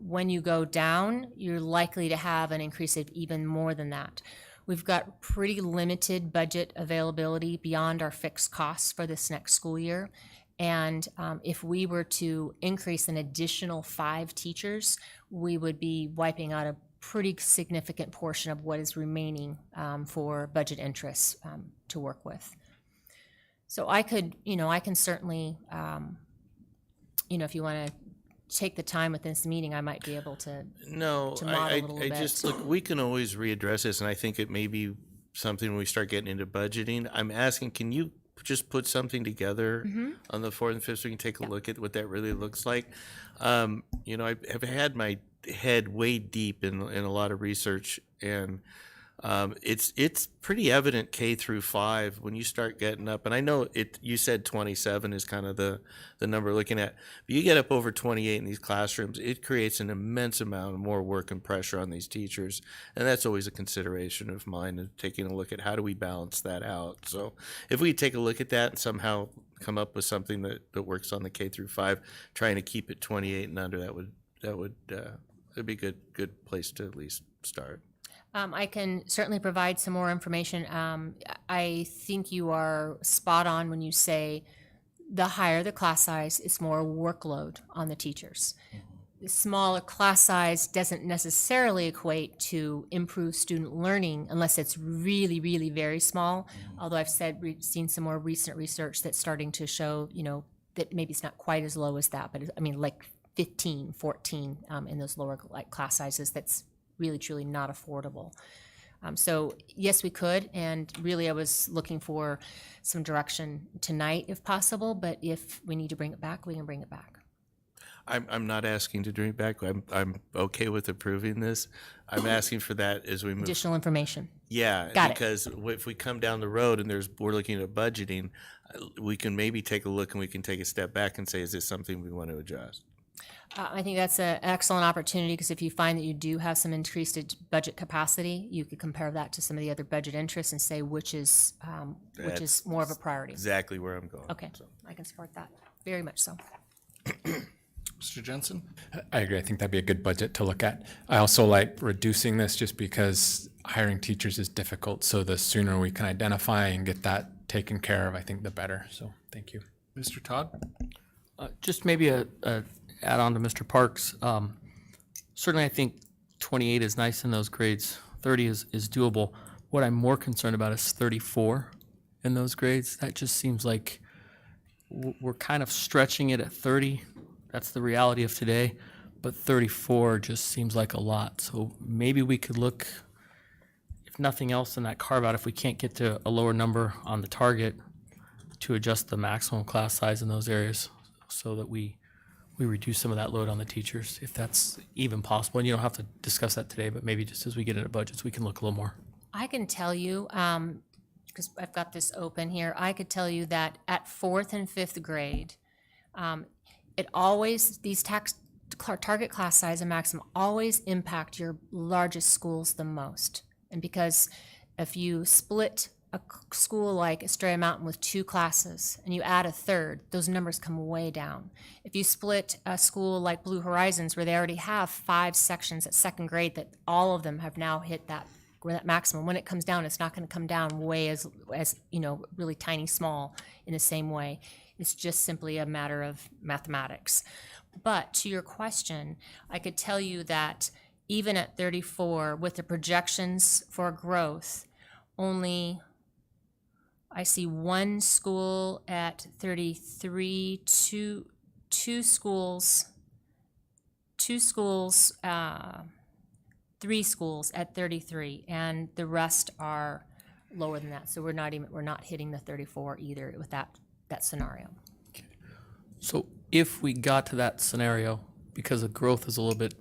When you go down, you're likely to have an increase of even more than that. We've got pretty limited budget availability beyond our fixed costs for this next school year. And if we were to increase an additional 5 teachers, we would be wiping out a pretty significant portion of what is remaining for budget interests to work with. So I can certainly, if you want to take the time with this meeting, I might be able to No, model a little I bit. just, look, we can always readdress this, and I think it may be something when we start getting into budgeting. I'm asking, can you just put something together on the 4th and 5th so we can take a look at what that really looks like? I have had my head way deep in a lot of research, and it's pretty evident K through 5 when you start getting up, and I know you said 27 is kind of the number we're looking at, but you get up over 28 in these classrooms, it creates an immense amount of more work and pressure on these teachers, and that's always a consideration of mine, and taking a look at how do we balance that out. So if we take a look at that and somehow come up with something that works on the K through 5, trying to keep it 28 and under, that'd be a good place to at least start. I can certainly provide some more information. I think you are spot on when you say the higher the class size, it's more workload on the teachers. The smaller class size doesn't necessarily equate to improved student learning unless it's really, really very small. Although I've seen some more recent research that's starting to show, that maybe it's not quite as low as that, but like 15, 14 in those lower class sizes, that's really truly not affordable. So yes, we could, and really I was looking for some direction tonight if possible, but if we need to bring it back, we can bring it back. I'm not asking to bring it back. I'm okay with approving this. I'm asking for that as we move. Additional information. Yeah, Got it. because if we come down the road and we're looking at budgeting, we can maybe take a look and we can take a step back and say, is this something we want to adjust? I think that's an excellent opportunity, because if you find that you do have some increased budget capacity, you could compare that to some of the other budget interests and say which is more of a priority. Exactly where I'm going. Okay, I can support that very much so. Mr. Jensen? I agree. I think that'd be a good budget to look at. I also like reducing this just because hiring teachers is difficult. So the sooner we can identify and get that taken care of, I think the better. So thank you. Mr. Todd? Just maybe a add on to Mr. Parks. Certainly, I think 28 is nice in those grades. 30 is doable. What I'm more concerned about is 34 in those grades. That just seems like we're kind of stretching it at 30. That's the reality of today. But 34 just seems like a lot. So maybe we could look, if nothing else in that carve out, if we can't get to a lower number on the target, to adjust the maximum class size in those areas so that we reduce some of that load on the teachers, if that's even possible. And you don't have to discuss that today, but maybe just as we get into budgets, we can look a little more. I can tell you, because I've got this open here, I could tell you that at 4th and 5th grade, it always, these target class size and maximum always impact your largest schools the most. And because if you split a school like Estrella Mountain with 2 classes and you add a third, those numbers come way down. If you split a school like Blue Horizons, where they already have 5 sections at 2nd grade, that all of them have now hit that maximum, when it comes down, it's not going to come down way as really tiny small in the same way. It's just simply a matter of mathematics. But to your question, I could tell you that even at 34, with the projections for growth, only I see 1 school at 33, two schools, 3 schools at 33, and the rest are lower than that. So we're not hitting the 34 either with that scenario. So if we got to that scenario, because the growth is a little bit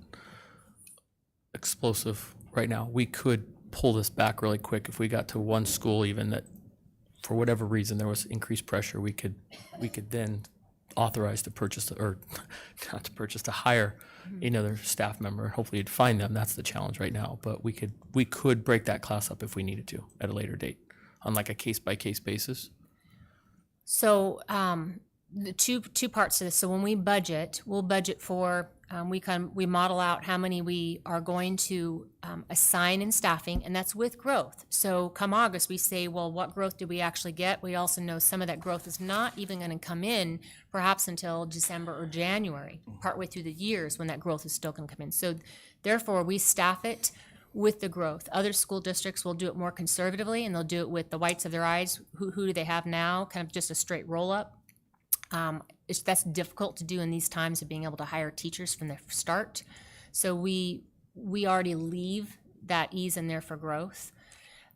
explosive right now, we could pull this back really quick. If we got to 1 school even that for whatever reason there was increased pressure, we could then authorize to purchase or not to purchase, to hire another staff member. Hopefully you'd find them. That's the challenge right now. But we could break that class up if we needed to at a later date on like a case by case basis. So the two parts to this. So when we budget, we'll budget for we model out how many we are going to assign in staffing, and that's with growth. So come August, we say, well, what growth did we actually get? We also know some of that growth is not even going to come in perhaps until December or January, partway through the years when that growth is still going to come in. So therefore, we staff it with the growth. Other school districts will do it more conservatively, and they'll do it with the whites of their eyes. Who do they have now? Kind of just a straight roll up. That's difficult to do in these times of being able to hire teachers from the start. So we already leave that ease in there for growth.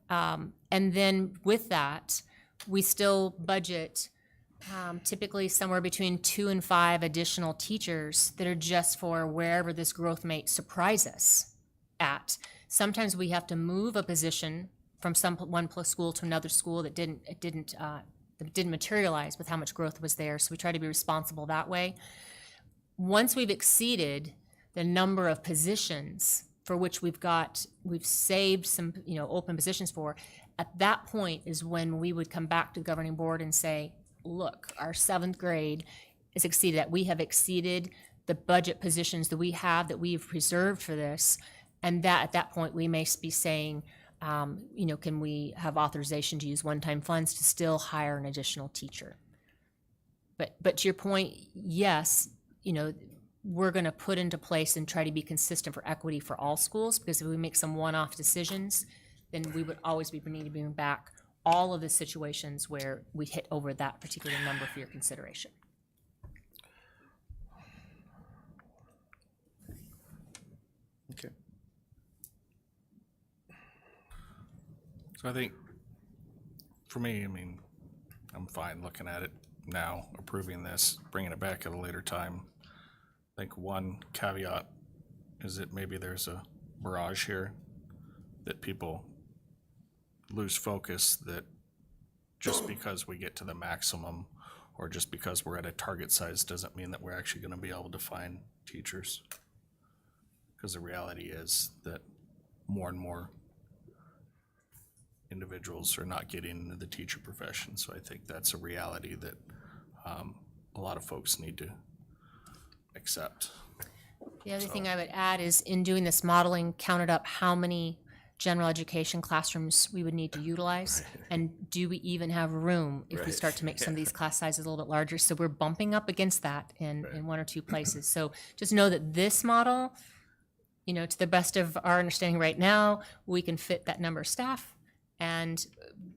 And then with that, we still budget typically somewhere between 2 and 5 additional teachers that are just for wherever this growth may surprise us at. Sometimes we have to move a position from one school to another school that didn't materialize with how much growth was there, so we try to be responsible that way. Once we've exceeded the number of positions for which we've saved some open positions for, at that point is when we would come back to the governing board and say, look, our 7th grade is exceeded, that we have exceeded the budget positions that we've preserved for this, and that at that point we may be saying, can we have authorization to use one-time funds to still hire an additional teacher? But to your point, yes, we're going to put into place and try to be consistent for equity for all schools, because if we make some one-off decisions, then we would always be needing to bring back all of the situations where we hit over that particular number for your consideration. Okay. So I think, for me, I'm fine looking at it now, approving this, bringing it back at a later time. I think one caveat is that maybe there's a mirage here, that people lose focus, that just because we get to the maximum or just because we're at a target size doesn't mean that we're actually going to be able to find teachers. Because the reality is that more and more individuals are not getting into the teacher profession. So I think that's a reality that a lot of folks need to accept. The other thing I would add is, in doing this modeling, counted up how many general education classrooms we would need to utilize, and do we even have room if we start to make some of these class sizes a little bit larger? So we're bumping up against that in 1 or 2 places. So just know that this model, to the best of our understanding right now, we can fit that number of staff, and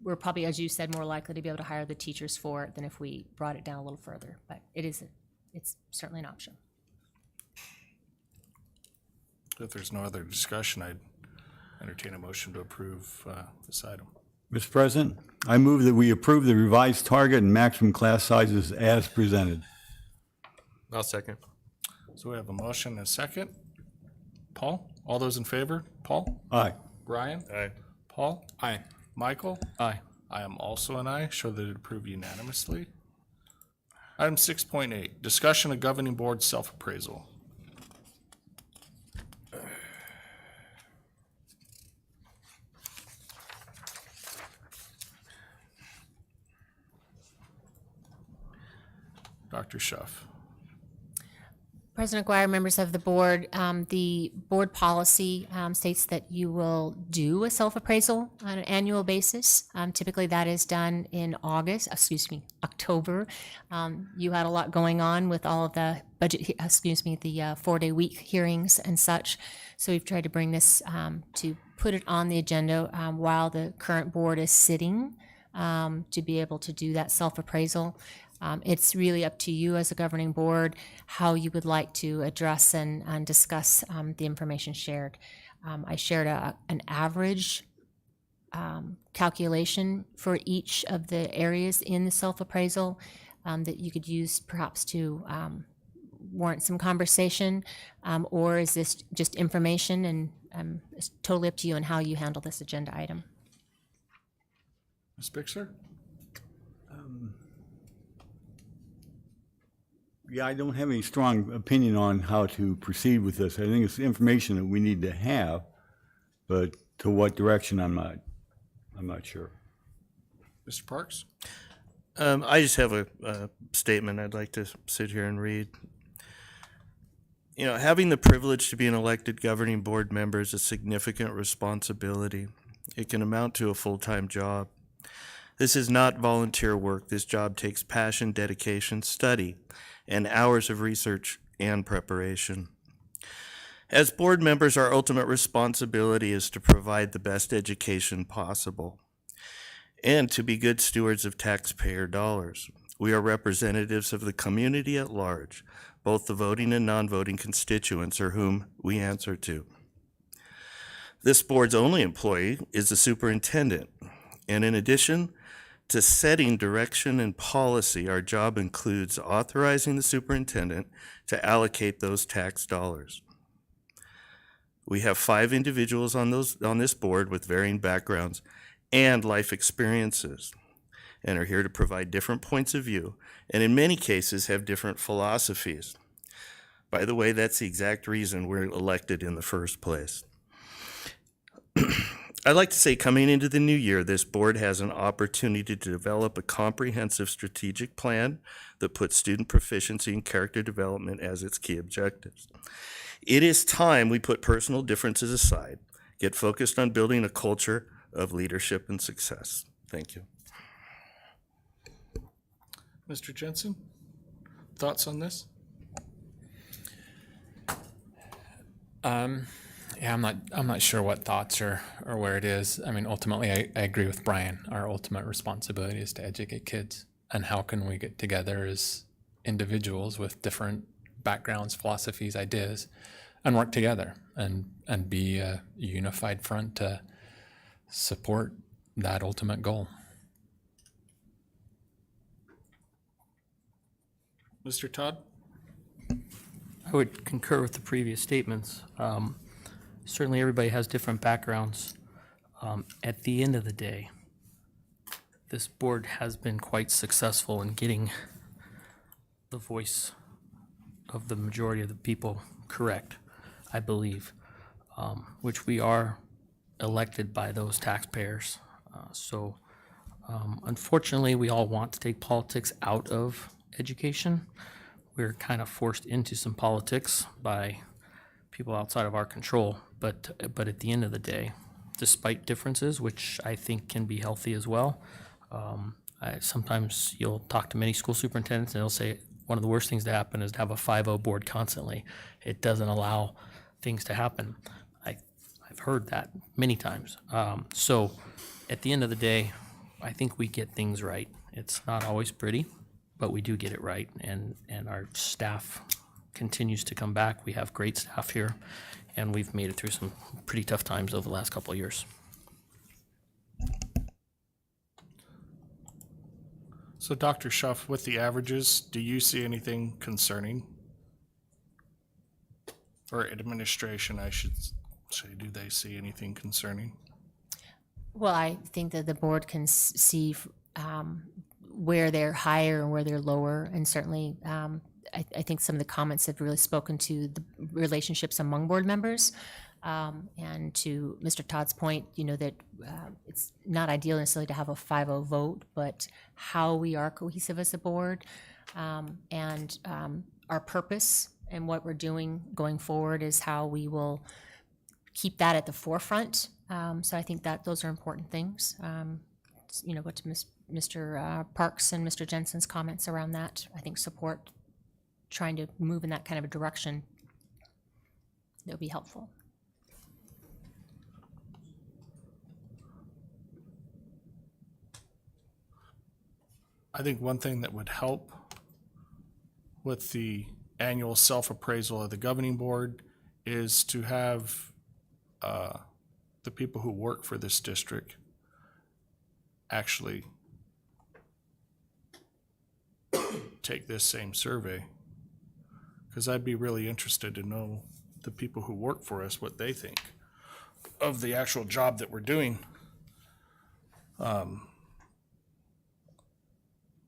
we're probably, as you said, more likely to be able to hire the teachers for it than if we brought it down a little further. But it's certainly an option. If there's no other discussion, I'd entertain a motion to approve this item. Mr. President, I move that we approve the revised target and maximum class sizes as presented. I'll second. So we have a motion and a second. Paul, all those in favor? Paul? Aye. Brian? Aye. Paul? Aye. Michael? Aye. I am also an aye. Show that it approved unanimously. Item 6.8, discussion of governing board self-appraisal. Dr. Schuff. President Guire, members of the board policy states that you will do a self-appraisal on an annual basis. Typically, that is done in October. You had a lot going on with all of the budget, the 4-day week hearings and such. So we've tried to bring this to put it on the agenda while the current board is sitting to be able to do that self-appraisal. It's really up to you as a governing board how you would like to address and discuss the information shared. I shared an average calculation for each of the areas in the self-appraisal that you could use perhaps to warrant some conversation, or is this just information? And it's totally up to you on how you handle this agenda item. Ms. Bixler? Yeah, I don't have any strong opinion on how to proceed with this. I think it's information that we need to have, but to what direction, I'm not sure. Mr. Parks? I just have a statement I'd like to sit here and read. You know, having the privilege to be an elected governing board member is a significant responsibility. It can amount to a full-time job. This is not volunteer work. This job takes passion, dedication, study, and hours of research and preparation. As board members, our ultimate responsibility is to provide the best education possible and to be good stewards of taxpayer dollars. We are representatives of the community at large, both the voting and non-voting constituents are whom we answer to. This board's only employee is the superintendent, and in addition to setting direction and policy, our job includes authorizing the superintendent to allocate those tax dollars. We have 5 individuals on this board with varying backgrounds and life experiences, and are here to provide different points of view, and in many cases have different philosophies. By the way, that's the exact reason we're elected in the first place. I'd like to say, coming into the new year, this board has an opportunity to develop a comprehensive strategic plan that puts student proficiency and character development as its key objectives. It is time we put personal differences aside, get focused on building a culture of leadership and success. Thank you. Mr. Jensen, thoughts on this? Yeah, I'm not sure what thoughts or where it is. I mean, ultimately, I agree with Brian. Our ultimate responsibility is to educate kids. And how can we get together as individuals with different backgrounds, philosophies, ideas, and work together and be a unified front to support that ultimate goal. Mr. Todd? I would concur with the previous statements. Certainly everybody has different backgrounds. At the end of the day, this board has been quite successful in getting the voice of the majority of the people correct, I believe, which we are elected by those taxpayers. So unfortunately, we all want to take politics out of education. We're kind of forced into some politics by people outside of our control. But at the end of the day, despite differences, which I think can be healthy as well, sometimes you'll talk to many school superintendents and they'll say one of the worst things to happen is to have a 5-0 board constantly. It doesn't allow things to happen. I've heard that many times. So at the end of the day, I think we get things right. It's not always pretty, but we do get it right, and our staff continues to come back. We have great staff here, and we've made it through some pretty tough times over the last couple of years. So Dr. Schuff, with the averages, do you see anything concerning? Or administration, I should say, do they see anything concerning? Well, I think that the board can see where they're higher and where they're lower, and certainly I think some of the comments have really spoken to the relationships among board members. And to Mr. Todd's point, you know, that it's not ideal necessarily to have a 5-0 vote, but how we are cohesive as a board and our purpose and what we're doing going forward is how we will keep that at the forefront. So I think that those are important things. You know, go to Mr. Parks and Mr. Jensen's comments around that. I think support trying to move in that kind of a direction that would be helpful. I think one thing that would help with the annual self-appraisal of the governing board is to have the people who work for this district actually take this same survey. Because I'd be really interested to know the people who work for us, what they think of the actual job that we're doing.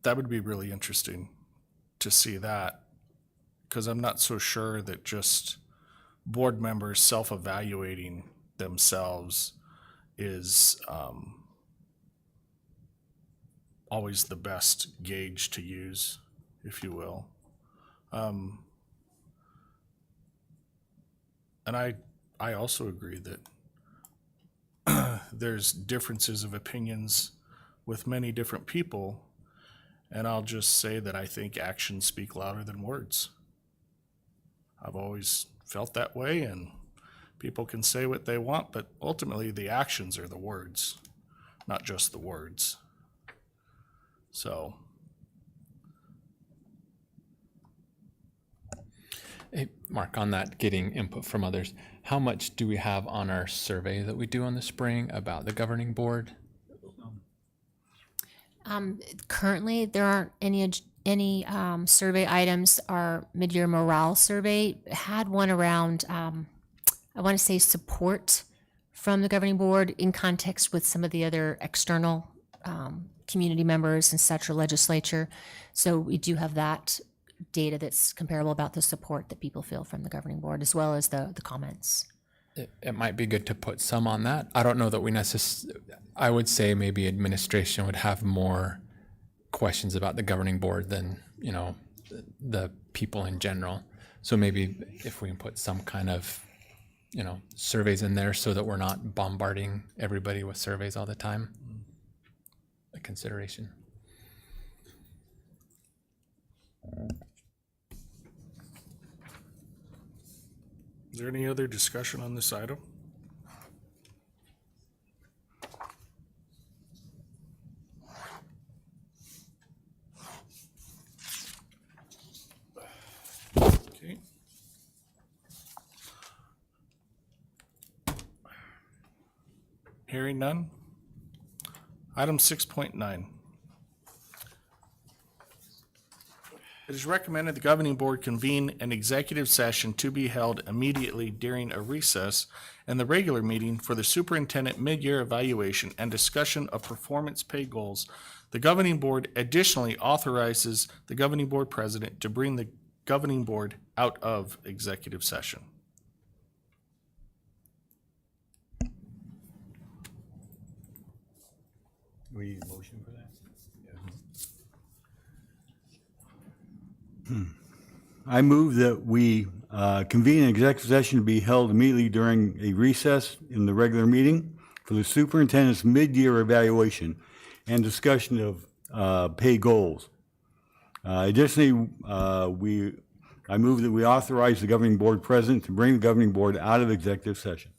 That would be really interesting to see that, because I'm not so sure that just board members self-evaluating themselves is always the best gauge to use, if you will. And I also agree that there's differences of opinions with many different people. And I'll just say that I think actions speak louder than words. I've always felt that way, and people can say what they want, but ultimately the actions are the words, not just the words. So. Hey, Mark, on that, getting input from others, how much do we have on our survey that we do in the spring about the governing board? Currently, there aren't any survey items. Our mid-year morale survey had one around, I want to say, support from the governing board in context with some of the other external community members and such, or legislature. So we do have that data that's comparable about the support that people feel from the governing board, as well as the comments. It might be good to put some on that. I don't know that we necessarily, I would say maybe administration would have more questions about the governing board than, you know, the people in general. So maybe if we can put some kind of, you know, surveys in there so that we're not bombarding everybody with surveys all the time, a consideration. Is there any other discussion on this item? Okay. Hearing none. Item 6.9. It is recommended the governing board convene an executive session to be held immediately during a recess and the regular meeting for the superintendent mid-year evaluation and discussion of performance pay goals. The governing board additionally authorizes the governing board president to bring the governing board out of executive session. We need a motion for that? I move that we convene an executive session to be held immediately during a recess in the regular meeting for the superintendent's mid-year evaluation and discussion of pay goals. Additionally, I move that we authorize the governing board president to bring the governing board out of executive session.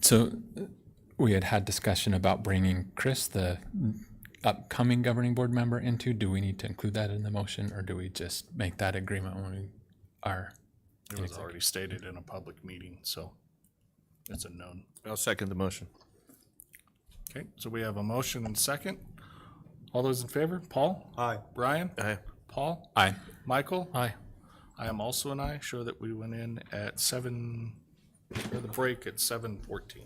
So we had discussion about bringing Chris, the upcoming governing board member, into. Do we need to include that in the motion, or do we just make that agreement when we are? It was already stated in a public meeting, so. It's a known. I'll second the motion. Okay, so we have a motion and second. All those in favor? Paul? Aye. Brian? Aye. Paul? Aye. Michael? Aye. I am also an aye. Show that we went in at the break at 7:14.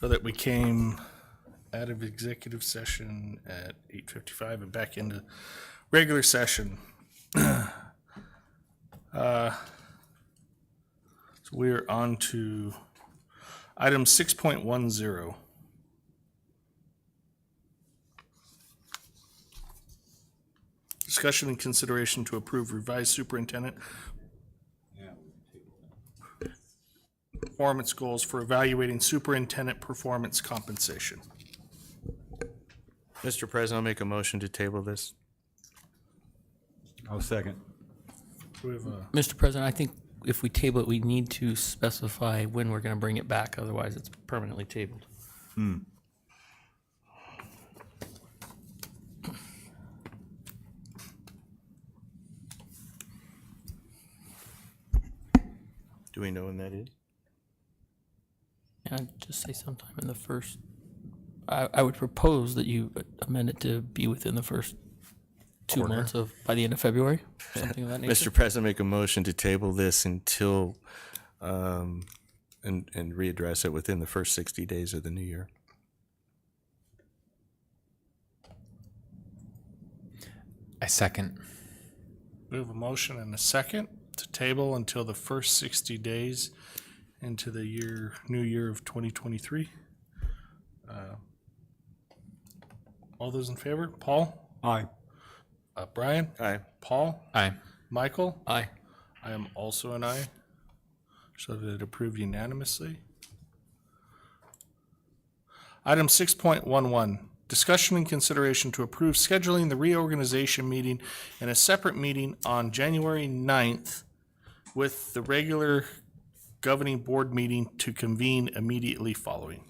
So that we came out of executive session at 8:55 and back into regular session. So we're on to item 6.10. Discussion and consideration to approve revised superintendent performance goals for evaluating superintendent performance compensation. Mr. President, I'll make a motion to table this. I'll second. We have a Mr. President, I think if we table it, we need to specify when we're going to bring it back, otherwise it's permanently tabled. Do we know when that is? And I'd just say sometime in the first, I would propose that you amend it to be within the first 2 months of, by the end of February, something of that nature. Mr. President, make a motion to table this until, and readdress it within the first 60 days of the new year. I second. We have a motion and a second to table until the first 60 days into the new year of 2023. All those in favor? Paul? Aye. Brian? Aye. Paul? Aye. Michael? Aye. I am also an aye. So that it approved unanimously. Item 6.11, discussion and consideration to approve scheduling the reorganization meeting and a separate meeting on January 9th with the regular governing board meeting to convene immediately following.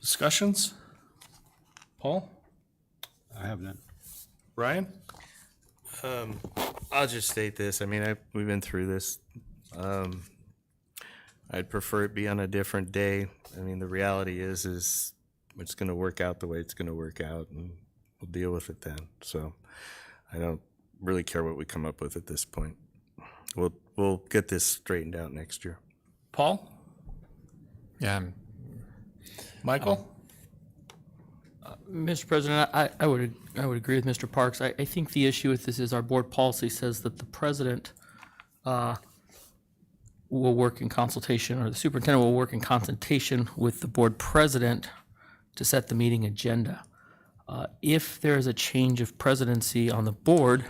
Discussions? Paul? I have none. Brian? I'll just state this. I mean, we've been through this. I'd prefer it be on a different day. I mean, the reality is it's going to work out the way it's going to work out, and we'll deal with it then. So I don't really care what we come up with at this point. We'll get this straightened out next year. Paul? Yeah, Michael? Mr. President, I would agree with Mr. Parks. I think the issue with this is our board policy says that the president will work in consultation, or the superintendent will work in consultation with the board president to set the meeting agenda. If there is a change of presidency on the board,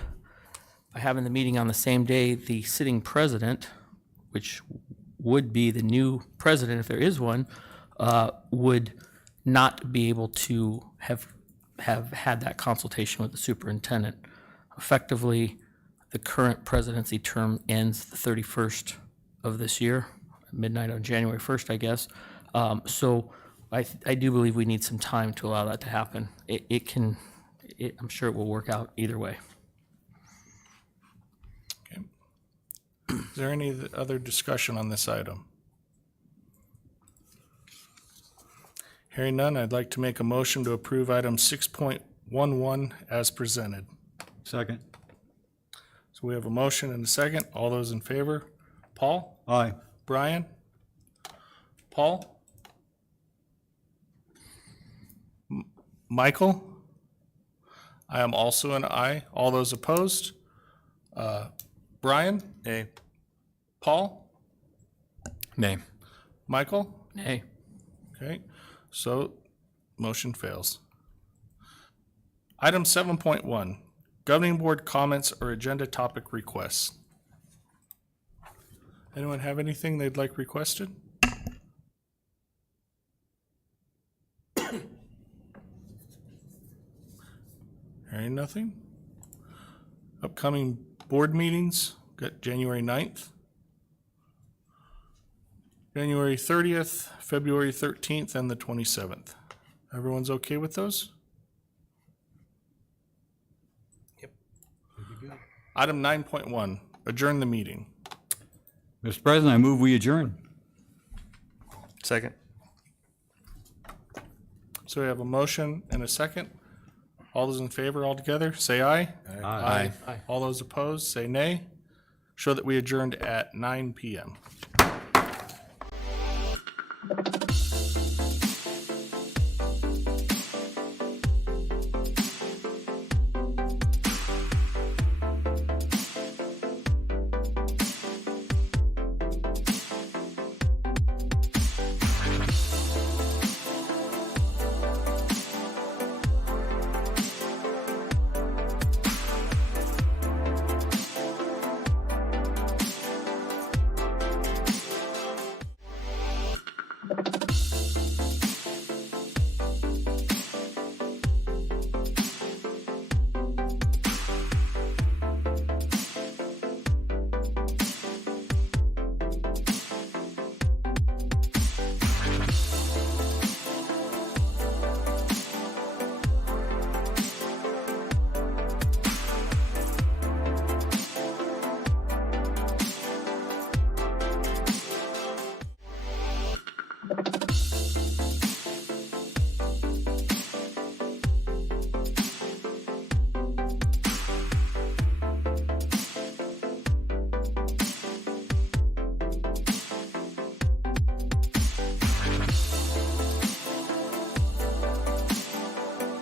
by having the meeting on the same day, the sitting president, which would be the new president if there is one, would not be able to have had that consultation with the superintendent. Effectively, the current presidency term ends the 31st of this year, midnight on January 1st, I guess. So I do believe we need some time to allow that to happen. I'm sure it will work out either way. Okay. Is there any other discussion on this item? Hearing none, I'd like to make a motion to approve item 6.11 as presented. Second. So we have a motion and a second. All those in favor? Paul? Aye. Brian? Paul? Michael? I am also an aye. All those opposed? Brian? Hey, Paul? nay. Michael? Nay. Okay, so motion fails. Item 7.1, governing board comments or agenda topic requests. Anyone have anything they'd like requested? Hearing nothing. Upcoming board meetings, got January 9th, January 30th, February 13th, and the 27th. Everyone's okay with those? Yep. Item 9.1, adjourn the meeting. Mr. President, I move we adjourn. second. So we have a motion and a second. All those in favor altogether, say aye. Aye. All those opposed, say nay. show that we adjourned at 9 p.m.